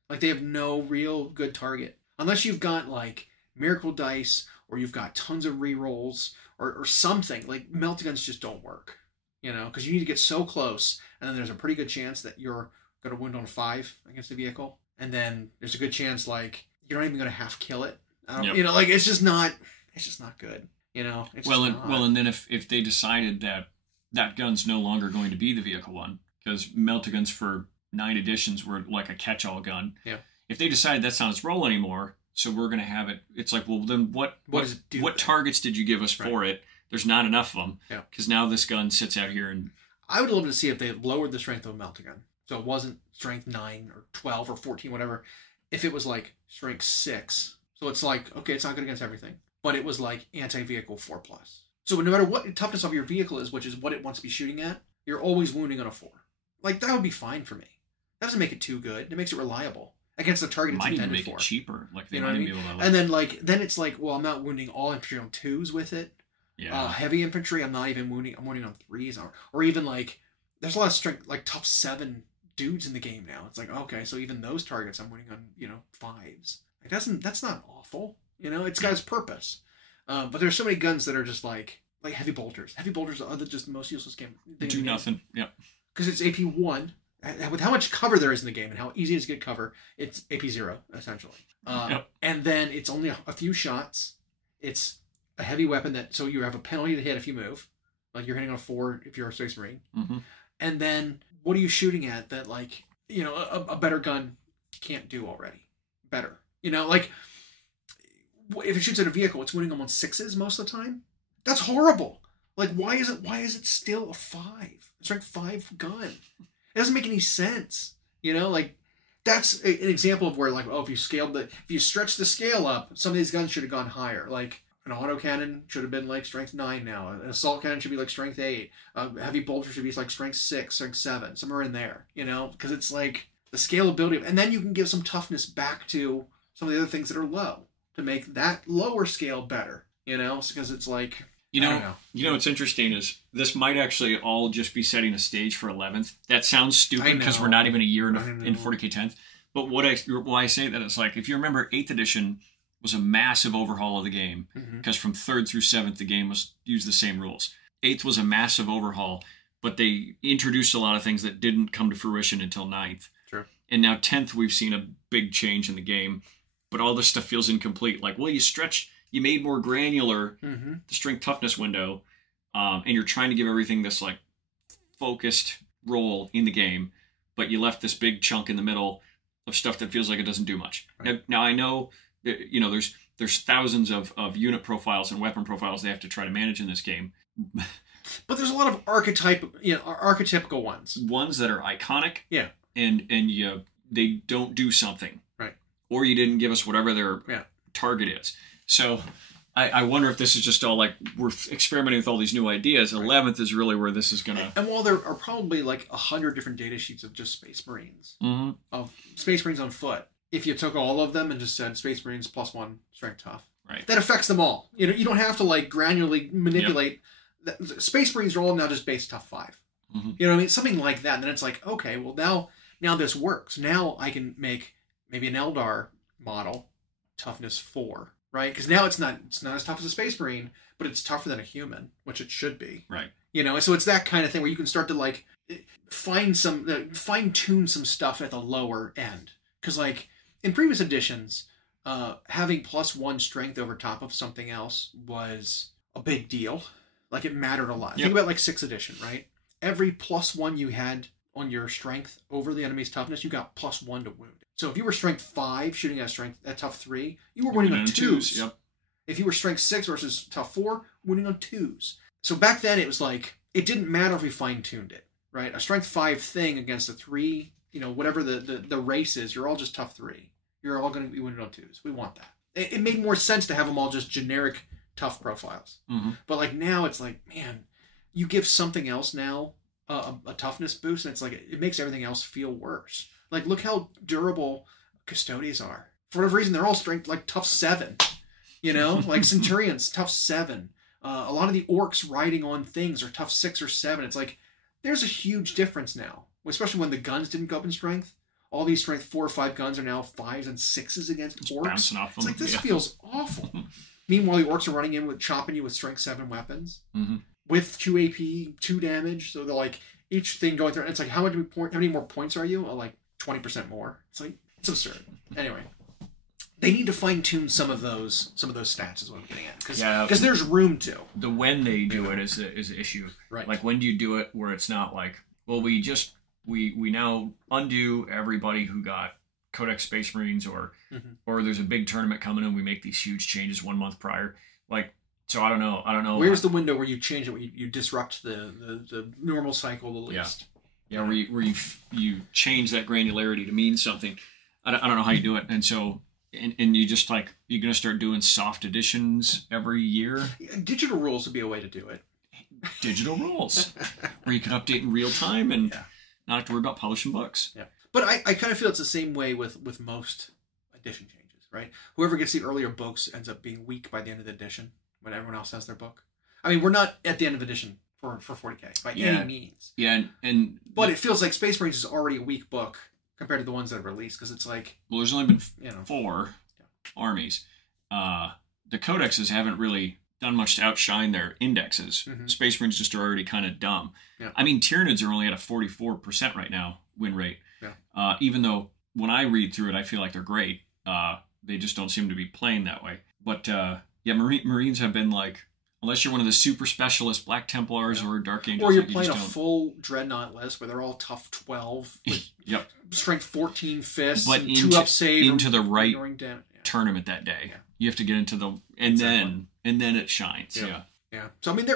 Like they have no real good target unless you've got like miracle dice or you've got tons of rerolls or something. Like melting guns just don't work, because you need to get so close and then there's a pretty good chance that you're going to wound on a 5 against the vehicle, and then there's a good chance like you're not even going to half kill it. Like it's just not good. And then if they decided that gun's no longer going to be the vehicle one, because melta-guns for 9 editions were like a catch-all gun. Yeah. If they decided that's not its role anymore, so we're going to have it, it's like, well, then what targets did you give us for it? There's not enough of them. Yeah. Because now this gun sits out here and... I would love to see if they lowered the strength of a melta-gun. So it wasn't strength 9 or 12 or 14, whatever. If it was like strength 6. So it's like, okay, it's not good against everything. But it was like anti-vehicle 4+. So no matter what the toughness of your vehicle is, which is what it wants to be shooting at, you're always wounding on a 4. Like, that would be fine for me. That doesn't make it too good. It makes it reliable against the target it's intended for. Might even make it cheaper. Like, they might be able to... And then it's like, well, I'm not wounding all infantry on 2s with it. Yeah. Heavy infantry, I'm not even wounding. I'm wounding on 3s. Or even, like, there's a lot of strength, like, tough 7 dudes in the game now. It's like, okay, so even those targets I'm wounding on, 5s. Like, that's not awful. It's got its purpose. But there's so many guns that are just like heavy bolters. Heavy bolters are just the most useless game. Do nothing. Yeah. Because it's AP 1. With how much cover there is in the game and how easy it is to get cover, it's AP 0, essentially. And then it's only a few shots. It's a heavy weapon so you have a penalty to hit if you move. Like you're hitting on a 4 if you're a Space Marine. Mm-hmm. And then what are you shooting at that like, a better gun can't do already? Better. Like if it shoots at a vehicle, it's winning them on 6s most of the time. That's horrible. Like, why is it still a 5? It's like 5 gun. It doesn't make any sense. Like that's an example of where like, oh, if you stretch the scale up, some of these guns should have gone higher. Like an autocannon should have been like strength 9 now. An assault cannon should be like strength 8. A heavy bolter should be like strength 6, strength 7, somewhere in there. Because it's like the scalability and then you can give some toughness back to some of the other things that are low to make that lower scale better. Because it's like. What's interesting is this might actually all just be setting a stage for 11th. That sounds stupid because we're not even a year in 40k 10th. But why I say that is like, if you remember, 8th edition was a massive overhaul of the game because from 3rd through 7th, the game used the same rules. 8th was a massive overhaul, but they introduced a lot of things that didn't come to fruition until 9th. Sure. And now 10th, we've seen a big change in the game, but all this stuff feels incomplete. Like, well, you made more granular the strength toughness window, and you're trying to give everything this like focused role in the game, but you left this big chunk in the middle of stuff that feels like it doesn't do much. Right. Now I know that, there's thousands of unit profiles and weapon profiles they have to try to manage in this game. But there's a lot of archetypical ones. Ones that are iconic. Yeah. And they don't do something. Right. Or you didn't give us whatever their target is. So I wonder if this is just all like we're experimenting with all these new ideas. 11th is really where this is going to... And while there are probably like 100 different data sheets of just Space Marines, of Space Marines on foot, if you took all of them and just said Space Marines +1 strength tough, Right. That affects them all. You know, you don't have to like granularly manipulate. Space Marines are all now just base tough 5. Mm-hmm. You know what I mean? Something like that. And then it's like, okay, well now this works. Now I can make maybe an Eldar model toughness 4, right? Because now it's not as tough as a Space Marine, but it's tougher than a human, which it should be. Right. You know, so it's that kind of thing where you can start to like fine tune some stuff at the lower end. Because like in previous editions, having +1 strength over top of something else was a big deal. Like it mattered a lot. Yep. Think about like 6th edition, right? Every +1 you had on your strength over the enemy's toughness, you got +1 to wound. So if you were strength 5 shooting at tough 3, you were winning on 2s. Yep. If you were strength 6 versus tough 4, winning on 2s. So back then it was like, it didn't matter if we fine-tuned it, right? A strength 5 thing against a 3, you know, whatever the race is, you're all just tough 3. You're all going to be winning on 2s. We want that. It made more sense to have them all just generic tough profiles. Mm-hmm. But like now it's like, man, you give something else now a toughness boost, and it's like it makes everything else feel worse. Like look how durable Custodes are. For whatever reason, they're all strength like tough 7. You know, like Centurions tough 7. A lot of the orcs riding on things are tough 6 or 7. It's like there's a huge difference now, especially when the guns didn't go up in strength. All these strength 4 or 5 guns are now 5s and 6s against orcs. Bouncing off them. It's like this feels awful. Meanwhile, the orcs are running in with chopping you with strength 7 weapons with 2 AP, 2 damage. So they're like each thing going through. And it's like how many more points are you? Like 20% more. It's like it's absurd. Anyway, they need to fine tune some of those stats. Is what I'm getting at because there's room to. The when they do it is an issue. Right. Like when do you do it where it's not like, well, we now undo everybody who got Codex Space Marines or there's a big tournament coming and we make these huge changes 1 month prior. Like, so I don't know. Where's the window where you change it, where you disrupt the normal cycle the least? Yeah, where you change that granularity to mean something. I don't know how you do it. And so, and you just like, you're going to start doing soft editions every year. Digital rules would be a way to do it. Digital rules. Where you can update in real time and not have to worry about publishing books. Yeah. But I kind of feel it's the same way with most edition changes, right? Whoever gets the earlier books ends up being weak by the end of the edition when everyone else has their book. I mean, we're not at the end of edition for 40k by any means. Yeah, but it feels like Space Marines is already a weak book compared to the ones that are released, because it's like... Well, there's only been 4 armies. The codexes haven't really done much to outshine their indexes. Space Marines just are already kind of dumb. Yeah. I mean, Tyranids are only at a 44% right now win rate. Yeah. Even though when I read through it, I feel like they're great. They just don't seem to be playing that way. But Marines have been like, unless you're one of the super specialist Black Templars or Dark Angels, or you're playing a full Dreadnought list where they're all tough 12 with strength 14 fists, but 2-up save into the right tournament that day. Yeah. You have to get into the and then it shines. Yeah. So I mean,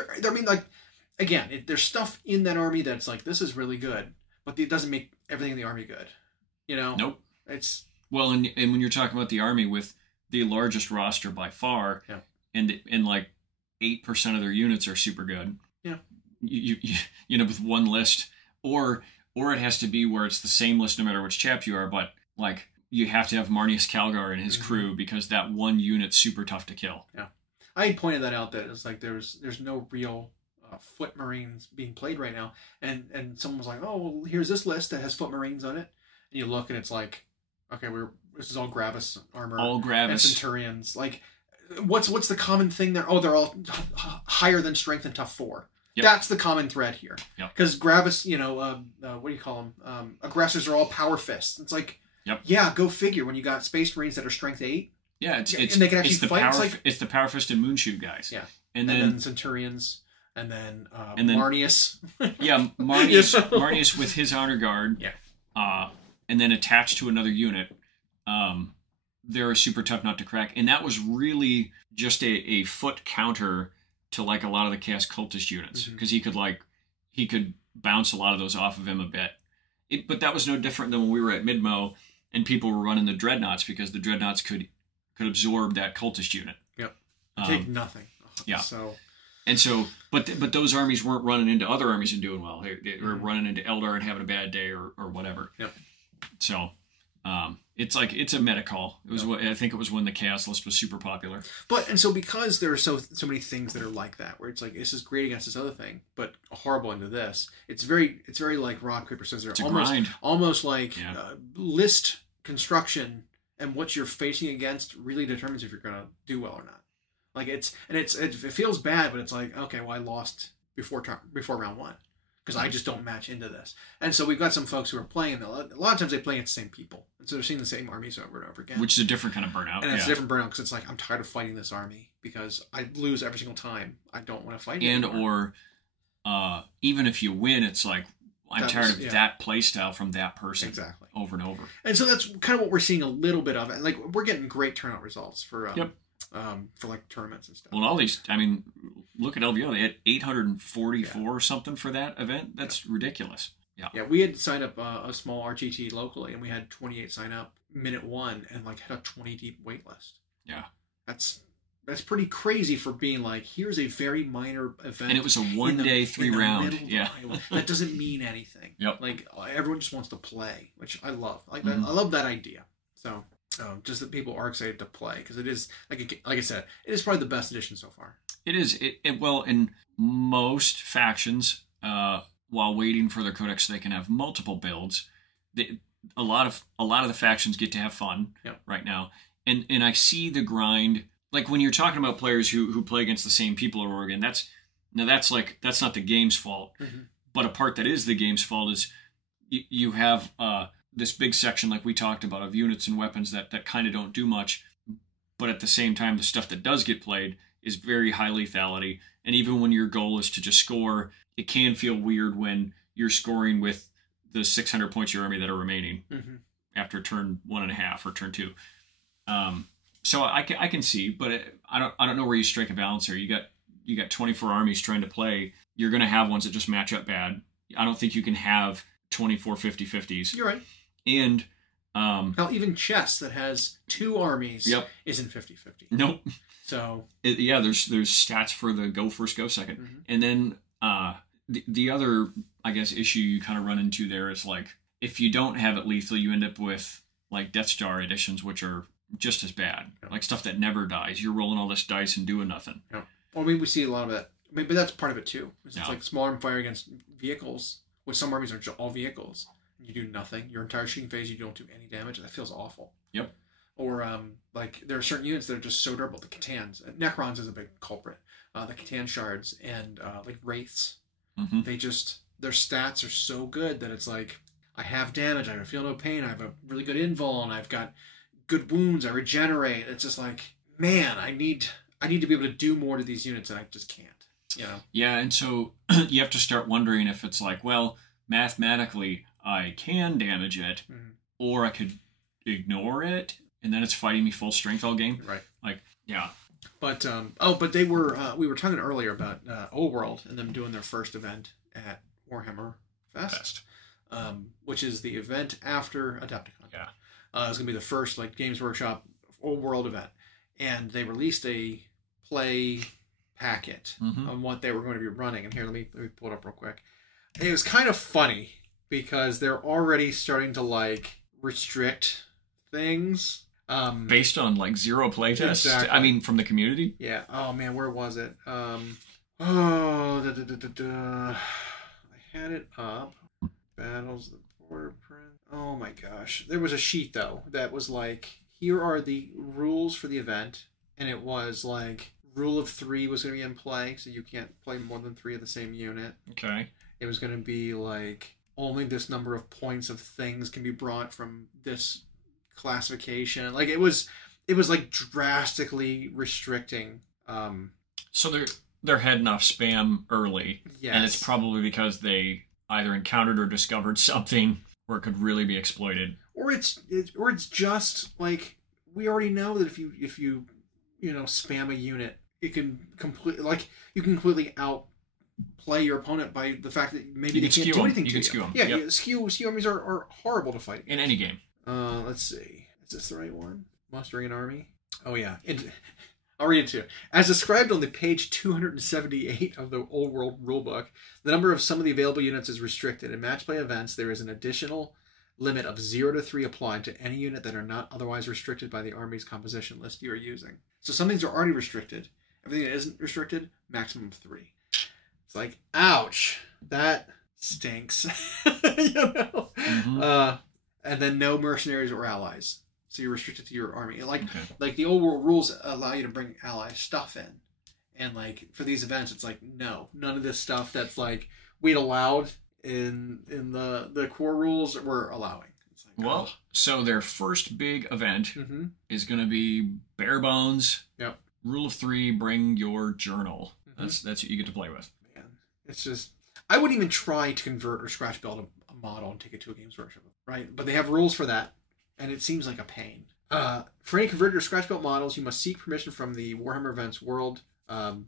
again, there's stuff in that army that's like, this is really good, but it doesn't make everything in the army good. You know? Nope. It's and when you're talking about the army with the largest roster by far, and like 8% of their units are super good. Yeah. You know, with one list, or it has to be where it's the same list no matter which chap you are, but like you have to have Marnius Calgar and his crew because that one unit's super tough to kill. Yeah. I pointed that out, that it's like there's no real foot Marines being played right now, and someone was like, oh, well, here's this list that has foot Marines on it, and you look and it's like, okay, this is all Gravis armor, all Gravis and Centurions. Like, what's the common thing there? Oh, they're all higher than strength and tough 4. Yep. That's the common thread here. Because Gravis, you know, what do you call them? Aggressors are all power fists. It's like, go figure. When you got Space Marines that are strength 8. Yeah, and they can actually fight. It's the power fist and moonshoot guys. Yeah, and then Centurions, and then Marnius. Marnius with his honor guard. Yeah. And then attached to another unit. They're super tough not to crack, and that was really just a foot counter to like a lot of the Chaos Cultist units, because he could bounce a lot of those off of him a bit. But that was no different than when we were at Midmo and people were running the Dreadnoughts, because the Dreadnoughts could absorb that Cultist unit. Yep. Take nothing. Yeah. But those armies weren't running into other armies and doing well. They were running into Eldar and having a bad day or whatever. Yep. So. It's a meta call. It was I think it was when the Chaos List was super popular. And so because there are so many things that are like that, where it's like this is great against this other thing, but horrible into this. It's very like rock paper scissors. It's a grind. Almost like list construction, and what you're facing against really determines if you're going to do well or not. Like it feels bad, but it's like, okay, well I lost before round one because I just don't match into this. And so we've got some folks who are playing. A lot of times they play against the same people, and so they're seeing the same armies over and over again. Which is a different kind of burnout. And it's a different burnout because it's like I'm tired of fighting this army because I lose every single time. I don't want to fight. Or even if you win, it's like I'm tired of that play style from that person over and over. And so that's kind of what we're seeing a little bit of. Like we're getting great turnout results for like tournaments and stuff. Well, all these, I mean, look at LVO. They had 844 or something for that event. That's ridiculous. Yeah. Yeah, we had signed up a small RTT locally, and we had 28 sign up minute one, and like had a 20 deep wait list. Yeah. That's pretty crazy for being like, here's a very minor event. And it was a 1 day, 3 round. Yeah. That doesn't mean anything. Yep. Like everyone just wants to play, which I love. Like I love that idea. So just that people are excited to play because it is like I said, it is probably the best edition so far. It is. Well, in most factions, while waiting for their codex, they can have multiple builds. A lot of the factions get to have fun right now, and I see the grind. Like when you're talking about players who play against the same people over again, that's not the game's fault. Mm-hmm. But a part that is the game's fault is you have this big section like we talked about of units and weapons that kind of don't do much, but at the same time the stuff that does get played is very high lethality. And even when your goal is to just score, it can feel weird when you're scoring with the 600 points of your army that are remaining after turn 1.5 or turn 2. So I can see, but I don't know where you strike a balance here. You got 24 armies trying to play. You're going to have ones that just match up bad. I don't think you can have 24 50-50s. You're right. And now even chess that has 2 armies isn't 50-50. Nope. So there's stats for the go first, go second, and then the other I guess issue you kind of run into there is like if you don't have it lethal, you end up with like Death Star editions, which are just as bad, like stuff that never dies. You're rolling all this dice and doing nothing. Yeah. Well, I mean, we see a lot of that. I mean, but that's part of it too. It's like small arm fire against vehicles, which some armies are all vehicles. You do nothing. Your entire shooting phase, you don't do any damage. That feels awful. Yep. Or like there are certain units that are just so durable. The Catans, Necrons is a big culprit. The Catan shards and like Wraiths, they just their stats are so good that it's like I have damage, I feel no pain, I have a really good invul, and I've got good wounds, I regenerate. It's just like, man, I need to be able to do more to these units, and I just can't. You know? Yeah, and so you have to start wondering if it's like, well, mathematically I can damage it, or I could ignore it, and then it's fighting me full strength all game. Right. Like, yeah. But but they were we were talking earlier about Old World and them doing their first event at Warhammer Fest. Which is the event after Adepticon. Yeah. It's going to be the first like Games Workshop Old World event. And they released a play packet on what they were going to be running. And here, let me pull it up real quick. It was kind of funny because they're already starting to like restrict things. Based on like zero playtests? Exactly. I mean, from the community? Yeah. Oh man, where was it? I had it up. Battles, the border print. Oh my gosh. There was a sheet though that was like, here are the rules for the event. And it was like, rule of 3 was going to be in play, so you can't play more than 3 of the same unit. Okay. It was going to be like, only this number of points of things can be brought from this classification. Like it was like drastically restricting. So they're heading off spam early. Yes. And it's probably because they either encountered or discovered something where it could really be exploited. Or it's just like, we already know that if you spam a unit, it can you can completely outplay your opponent by the fact that maybe they can't do anything to you. Skew them. Yeah, yep. Skew armies are horrible to fight in any game. Let's see. Is this the right one? Mustering an army? Oh yeah. I'll read it to you. As described on the page 278 of the Old World Rulebook, the number of some of the available units is restricted. In match play events, there is an additional limit of 0 to 3 applied to any unit that are not otherwise restricted by the Army's composition list you are using. So some things are already restricted. Everything that isn't restricted, maximum of 3. It's like, ouch, that stinks. You know? Mm-hmm. And then no mercenaries or allies. So you're restricted to your army. Like the old world rules allow you to bring ally stuff in. And like for these events, it's like, no, none of this stuff that's like we'd allowed in the core rules we're allowing. It's like, well, so their first big event is going to be bare bones. Yep. Rule of 3, bring your journal. That's what you get to play with. Man, it's just, I wouldn't even try to convert or scratch build a model and take it to a Games Workshop, right? But they have rules for that, and it seems like a pain. For any converted or scratch built models, you must seek permission from the Warhammer Events World .com,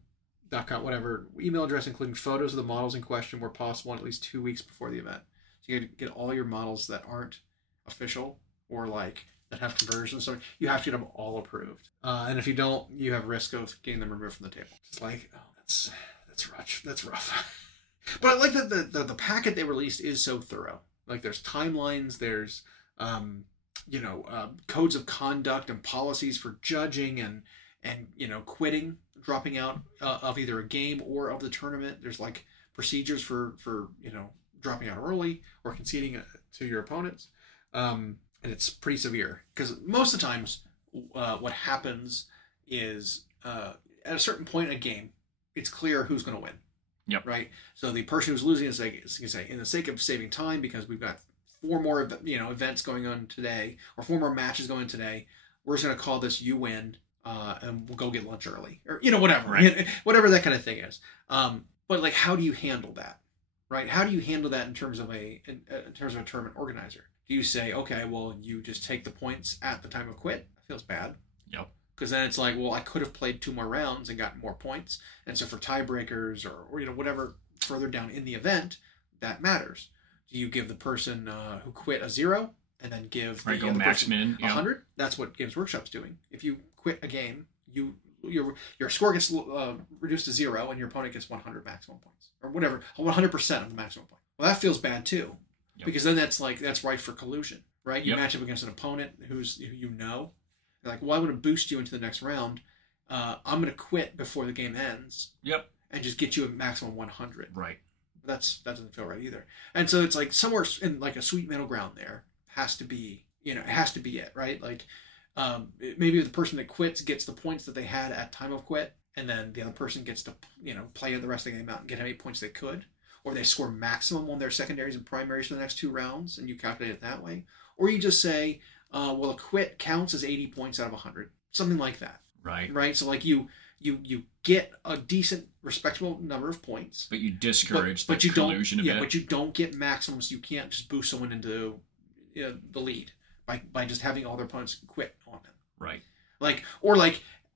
email address, including photos of the models in question where possible, at least 2 weeks before the event. So you get all your models that aren't official or like that have conversions. So you have to get them all approved. And if you don't, you have risk of getting them removed from the table. It's like, oh, that's rough. That's rough. But I like that the packet they released is so thorough. Like there's timelines, there's codes of conduct and policies for judging and quitting, dropping out of either a game or of the tournament. There's like procedures for dropping out early or conceding to your opponents. And it's pretty severe because most of the times what happens is at a certain point in a game, it's clear who's going to win. Yep. Is so the person who's losing is like, in the sake of saving time, because we've got 4 more events going on today, or 4 more matches going on today, we're just going to call this you win, and we'll go get lunch early, or whatever, right? Whatever that kind of thing is. But like, how do you handle that, right? How do you handle that in terms of a tournament organizer? Do you say, okay, well, you just take the points at the time of quit? That feels bad. Yep. Because then it's like, well, I could have played 2 more rounds and gotten more points. And so for tiebreakers or whatever further down in the event, that matters. Do you give the person who quit a 0 and then give the other person 100? That's what Games Workshop's doing. If you quit a game, your score gets reduced to 0 and your opponent gets 100 maximum points. Or whatever, 100% of the maximum point. Well, that feels bad too. Yep. Because then that's rife for collusion, right? You match up against an opponent who You're like, well, I want to boost you into the next round. I'm going to quit before the game ends. Yep. And just get you a maximum 100. Right. That doesn't feel right either. And so it's like somewhere in like a sweet middle ground there has to be, it has to be it, right? Like maybe the person that quits gets the points that they had at time of quit, and then the other person gets to, play the rest of the game out and get how many points they could. Or they score maximum on their secondaries and primaries for the next 2 rounds, and you calculate it that way. Or you just say, well, a quit counts as 80 points out of 100. Something like that. Right. Right? So like you get a decent, respectable number of points. But you discourage the collusion a bit. Yeah, but you don't get maximums. You can't just boost someone into the lead by just having all their opponents quit on them. Right. Or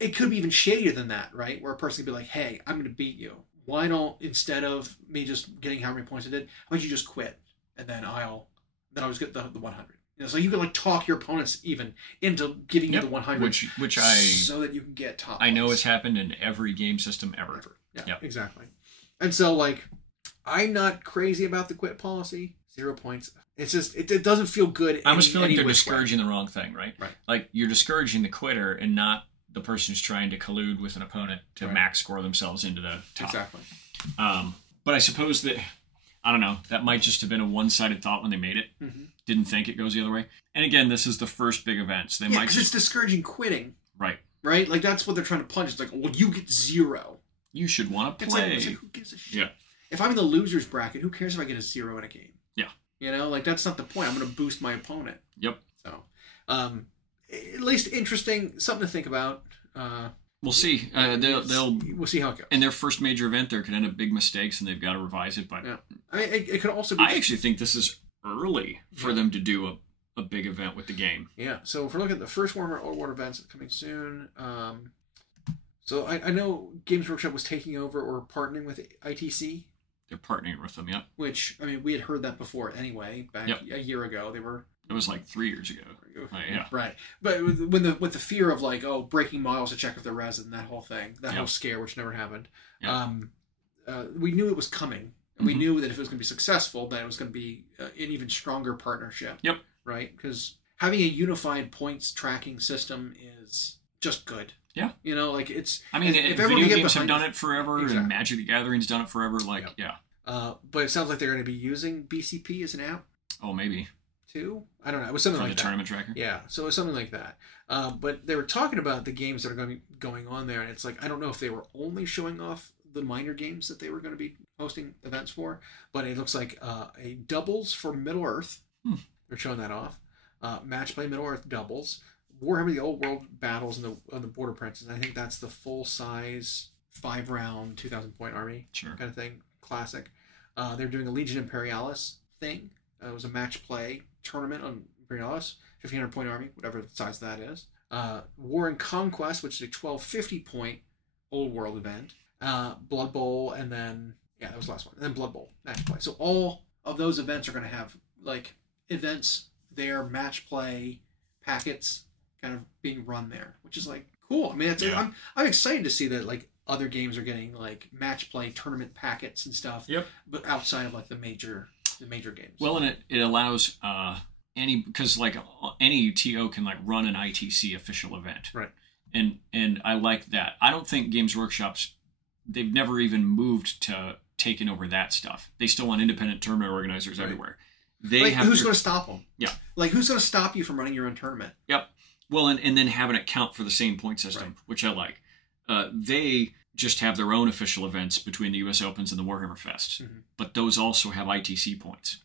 it could be even shadier than that, right? Where a person could be like, hey, I'm going to beat you. Why don't, instead of me just getting how many points I did, how about you just quit? And then I'll just get the 100. So you can talk your opponents even into giving you the 100, which so that you can get top. I know it's happened in every game system ever. Yeah, yep. Exactly. And so I'm not crazy about the quit policy. 0 points. It's just it doesn't feel good. I almost feel like they're discouraging the wrong thing, right? Right. Like you're discouraging the quitter and not the person who's trying to collude with an opponent to max score themselves into the top. Exactly. But I suppose that, I don't know, that might just have been a one-sided thought when they made it. Mm-hmm. Didn't think it goes the other way. And again, this is the first big event. So they might because it's discouraging quitting. Right. Right? Like, that's what they're trying to punch. It's like, well, you get 0. You should want to play. It's like, who gives a shit? Yeah. If I'm in the loser's bracket, who cares if I get a 0 in a game? Yeah. That's not the point. I'm going to boost my opponent. Yep. So, at least interesting, something to think about. We'll see. We'll see how it goes. In their first major event, there could end up big mistakes, and they've got to revise it. But it could also be. I actually think this is early for them to do a big event with the game. Yeah. So if we're looking at the first Warhammer Old World events coming soon, so I know Games Workshop was taking over or partnering with ITC. They're partnering with them, yeah. Which, I mean, we had heard that before anyway. Back a year ago, they were. It was like 3 years ago. Yeah. Right. But with the fear of breaking models to check if they're resin, that whole thing, that whole scare, which never happened. Yeah. We knew it was coming, And we knew that if it was going to be successful, that it was going to be an even stronger partnership. Yep. Right? Because having a unified points tracking system is just good. Yeah. You know, like it's... I mean, if video games have done it forever, and Magic the Gathering's done it forever, like, yeah. But it sounds like they're going to be using BCP as an app. Oh, maybe. Too? I don't know. It was something like that. For the tournament tracker? Yeah, so it was something like that. But they were talking about the games that are going to be going on there, and it's like, I don't know if they were only showing off the minor games that they were going to be hosting events for, but it looks like a doubles for Middle-earth. They're showing that off. Match play Middle-earth doubles. Warhammer the Old World battles on the Border Princes. I think that's the full-size 5-round 2,000-point army kind of thing. Classic. They're doing a Legion Imperialis thing. It was a match play tournament on Imperialis, 1,500-point army, whatever the size that is. War and Conquest, which is a 1,250-point Old World event. Blood Bowl, and then that was the last one. And then Blood Bowl match play. So all of those events are going to have like events there, match play packets kind of being run there, which is like cool. I mean, I'm excited to see that like other games are getting like match play tournament packets and stuff. Yep. But outside of like the major games. Well, and it allows because like any TO can like run an ITC official event. Right. And I like that. I don't think Games Workshop's, they've never even moved to taking over that stuff. They still want independent tournament organizers everywhere. Who's going to stop them? Yeah. Like, who's going to stop you from running your own tournament? Yep. Well, and then having it count for the same point system, which I like. They just have their own official events between the U.S. Opens and the Warhammer Fests. But those also have ITC points,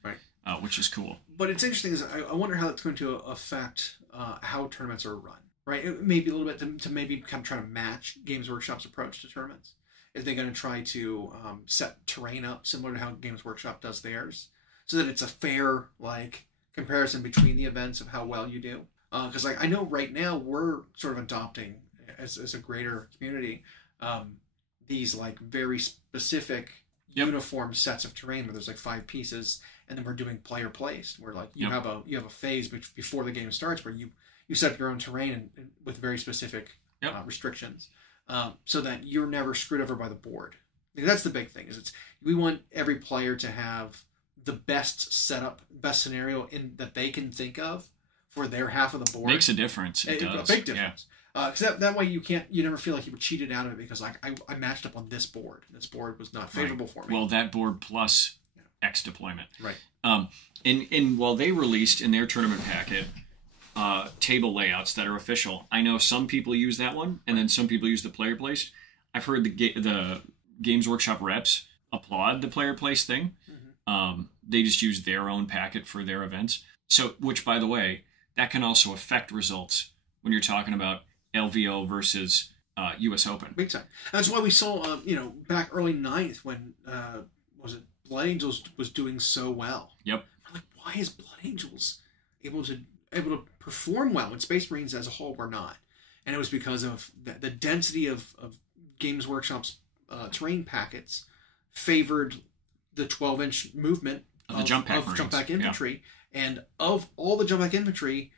which is cool. But it's interesting is I wonder how it's going to affect how tournaments are run. Right? It may be a little bit to maybe kind of try to match Games Workshop's approach to tournaments. Is they going to try to set terrain up similar to how Games Workshop does theirs, so that it's a fair like comparison between the events of how well you do? Because like I know right now we're sort of adopting as a greater community these like very specific uniform sets of terrain where there's like 5 pieces, and then we're doing player placed where like you have a phase before the game starts where you set up your own terrain and with very specific restrictions. So that you're never screwed over by the board. That's the big thing. We want every player to have the best setup, best scenario that they can think of for their half of the board. Makes a difference. It does. A big difference. Because that way you never feel like you were cheated out of it because like I matched up on this board. This board was not favorable for me. Well, that board plus X deployment. Right. And while they released in their tournament packet table layouts that are official. I know some people use that one, and then some people use the player placed. I've heard the Games Workshop reps applaud the player placed thing. They just use their own packet for their events. So, which by the way, that can also affect results when you're talking about LVO versus U.S. Open. Big time. That's why we saw, back early 9th when Blood Angels was doing so well. Yep. I'm like, why is Blood Angels able to perform well when Space Marines as a whole were not? And it was because of the density of Games Workshop's terrain packets favored the 12-inch movement of the jump pack infantry. Yeah. And of all the jump pack infantry,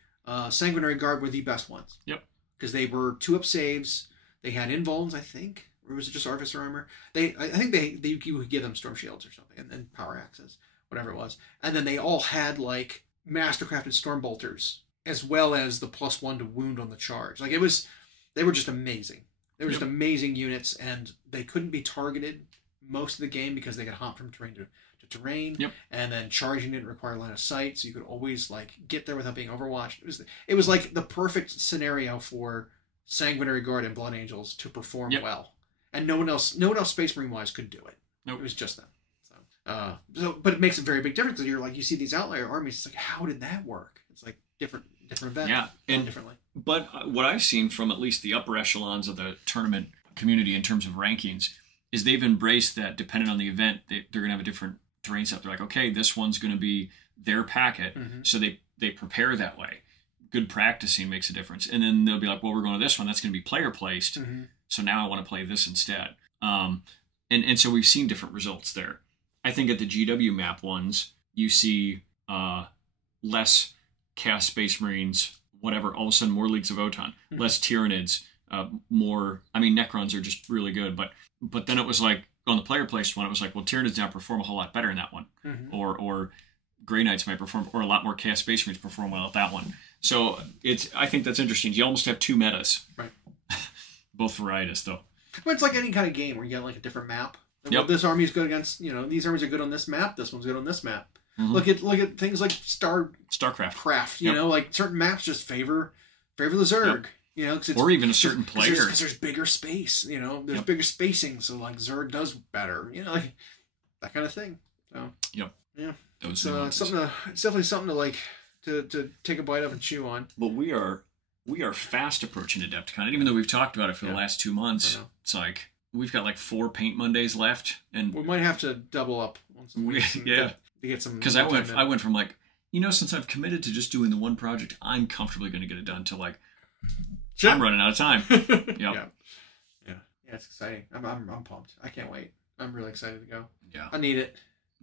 Sanguinary Guard were the best ones. Yep. Because they were 2-up saves. They had invulns, I think. Or was it just Artificer armor? I think you could give them Storm Shields or something, and Power Axes, whatever it was. And then they all had like Mastercrafted Storm Bolters, as well as the +1 to wound on the charge. Like they were just amazing. They were just amazing units, and they couldn't be targeted most of the game because they could hop from terrain to terrain. Yep. And then charging didn't require line of sight, so you could always like get there without being overwatched. It was like the perfect scenario for Sanguinary Guard and Blood Angels to perform well. And no one else Space Marine wise could do it. Nope. It was just them. But it makes a very big difference because you're like, you see these outlier armies, it's like, how did that work? It's like different events. Yeah, and differently. But what I've seen from at least the upper echelons of the tournament community in terms of rankings is they've embraced that depending on the event, they're going to have a different terrain set. They're like, okay, this one's going to be their packet. So they prepare that way. Good practicing makes a difference. And then they'll be like, well, we're going to this one. That's going to be player placed. So now I want to play this instead. And so we've seen different results there. I think at the GW map ones, you see less cast Space Marines, whatever, all of a sudden more Leagues of Votann, less Tyranids, more, I mean, Necrons are just really good, but then it was like, on the player-placed one, it was like, well, Tyranids now perform a whole lot better in that one. Mm-hmm. Or Grey Knights might perform, or a lot more Chaos Space Marines perform well at that one. So I think that's interesting. You almost have two metas. Right. Both varieties, though. Well, it's like any kind of game where you got like a different map. Yep. Well, this army is good against, these armies are good on this map. This one's good on this map. Mm-hmm. Look at things like StarCraft. Like certain maps just favor the Zerg. Yep. Or even a certain player. Because there's bigger space. There's bigger spacing, so like Zerg does better. Like that kind of thing. So yeah. It's definitely something to like to take a bite of and chew on. But we are fast approaching Adepticon, and even though we've talked about it for the last 2 months, it's like we've got like 4 Paint Mondays left, and we might have to double up on some weeks. To get some. Because I went from like, since I've committed to just doing the one project, I'm comfortably going to get it done, to like, I'm running out of time. Yeah, it's exciting. I'm pumped. I can't wait. I'm really excited to go. Yeah, I need it.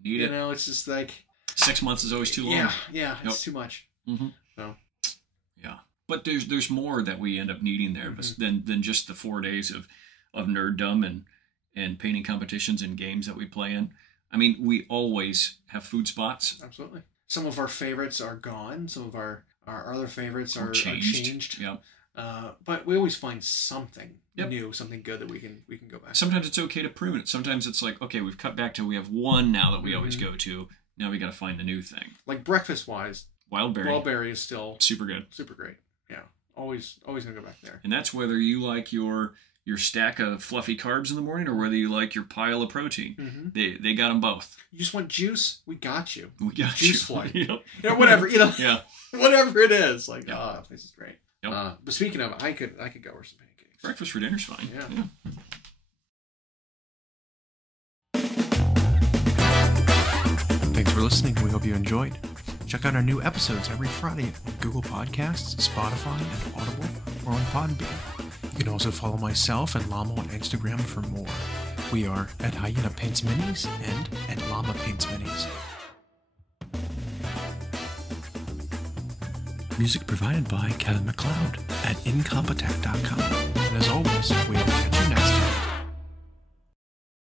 It. It's just like 6 months is always too long. Yeah, it's too much. Mm-hmm. So, yeah, but there's more that we end up needing there, than just the 4 days of nerddom and painting competitions and games that we play in. I mean, we always have food spots. Absolutely. Some of our favorites are gone. Some of our other favorites are changed. Yeah. But we always find something new, something good that we can go back. Sometimes it's okay to prune it. Sometimes it's like, okay, we've cut back to we have one now that we always go to. Now we got to find the new thing. Like breakfast wise, Wildberry is still super good, super great. Yeah, always gonna go back there. And that's whether you like your stack of fluffy carbs in the morning or whether you like your pile of protein. Mm-hmm. They got them both. You just want juice? We got you. We got juice you. Flight. Yep. Whatever. Yeah. Whatever it is. Like, this is great. Yep. But speaking of, I could go over some pancakes. Breakfast for dinner's fine. Yeah. Thanks for listening. We hope you enjoyed. Check out our new episodes every Friday on Google Podcasts, Spotify, and Audible, or on Podbean. You can also follow myself and Llama on Instagram for more. We are at Hyena Paints Minis and at Llama Paints Minis. Music provided by Kevin MacLeod at incompetech.com. And as always, we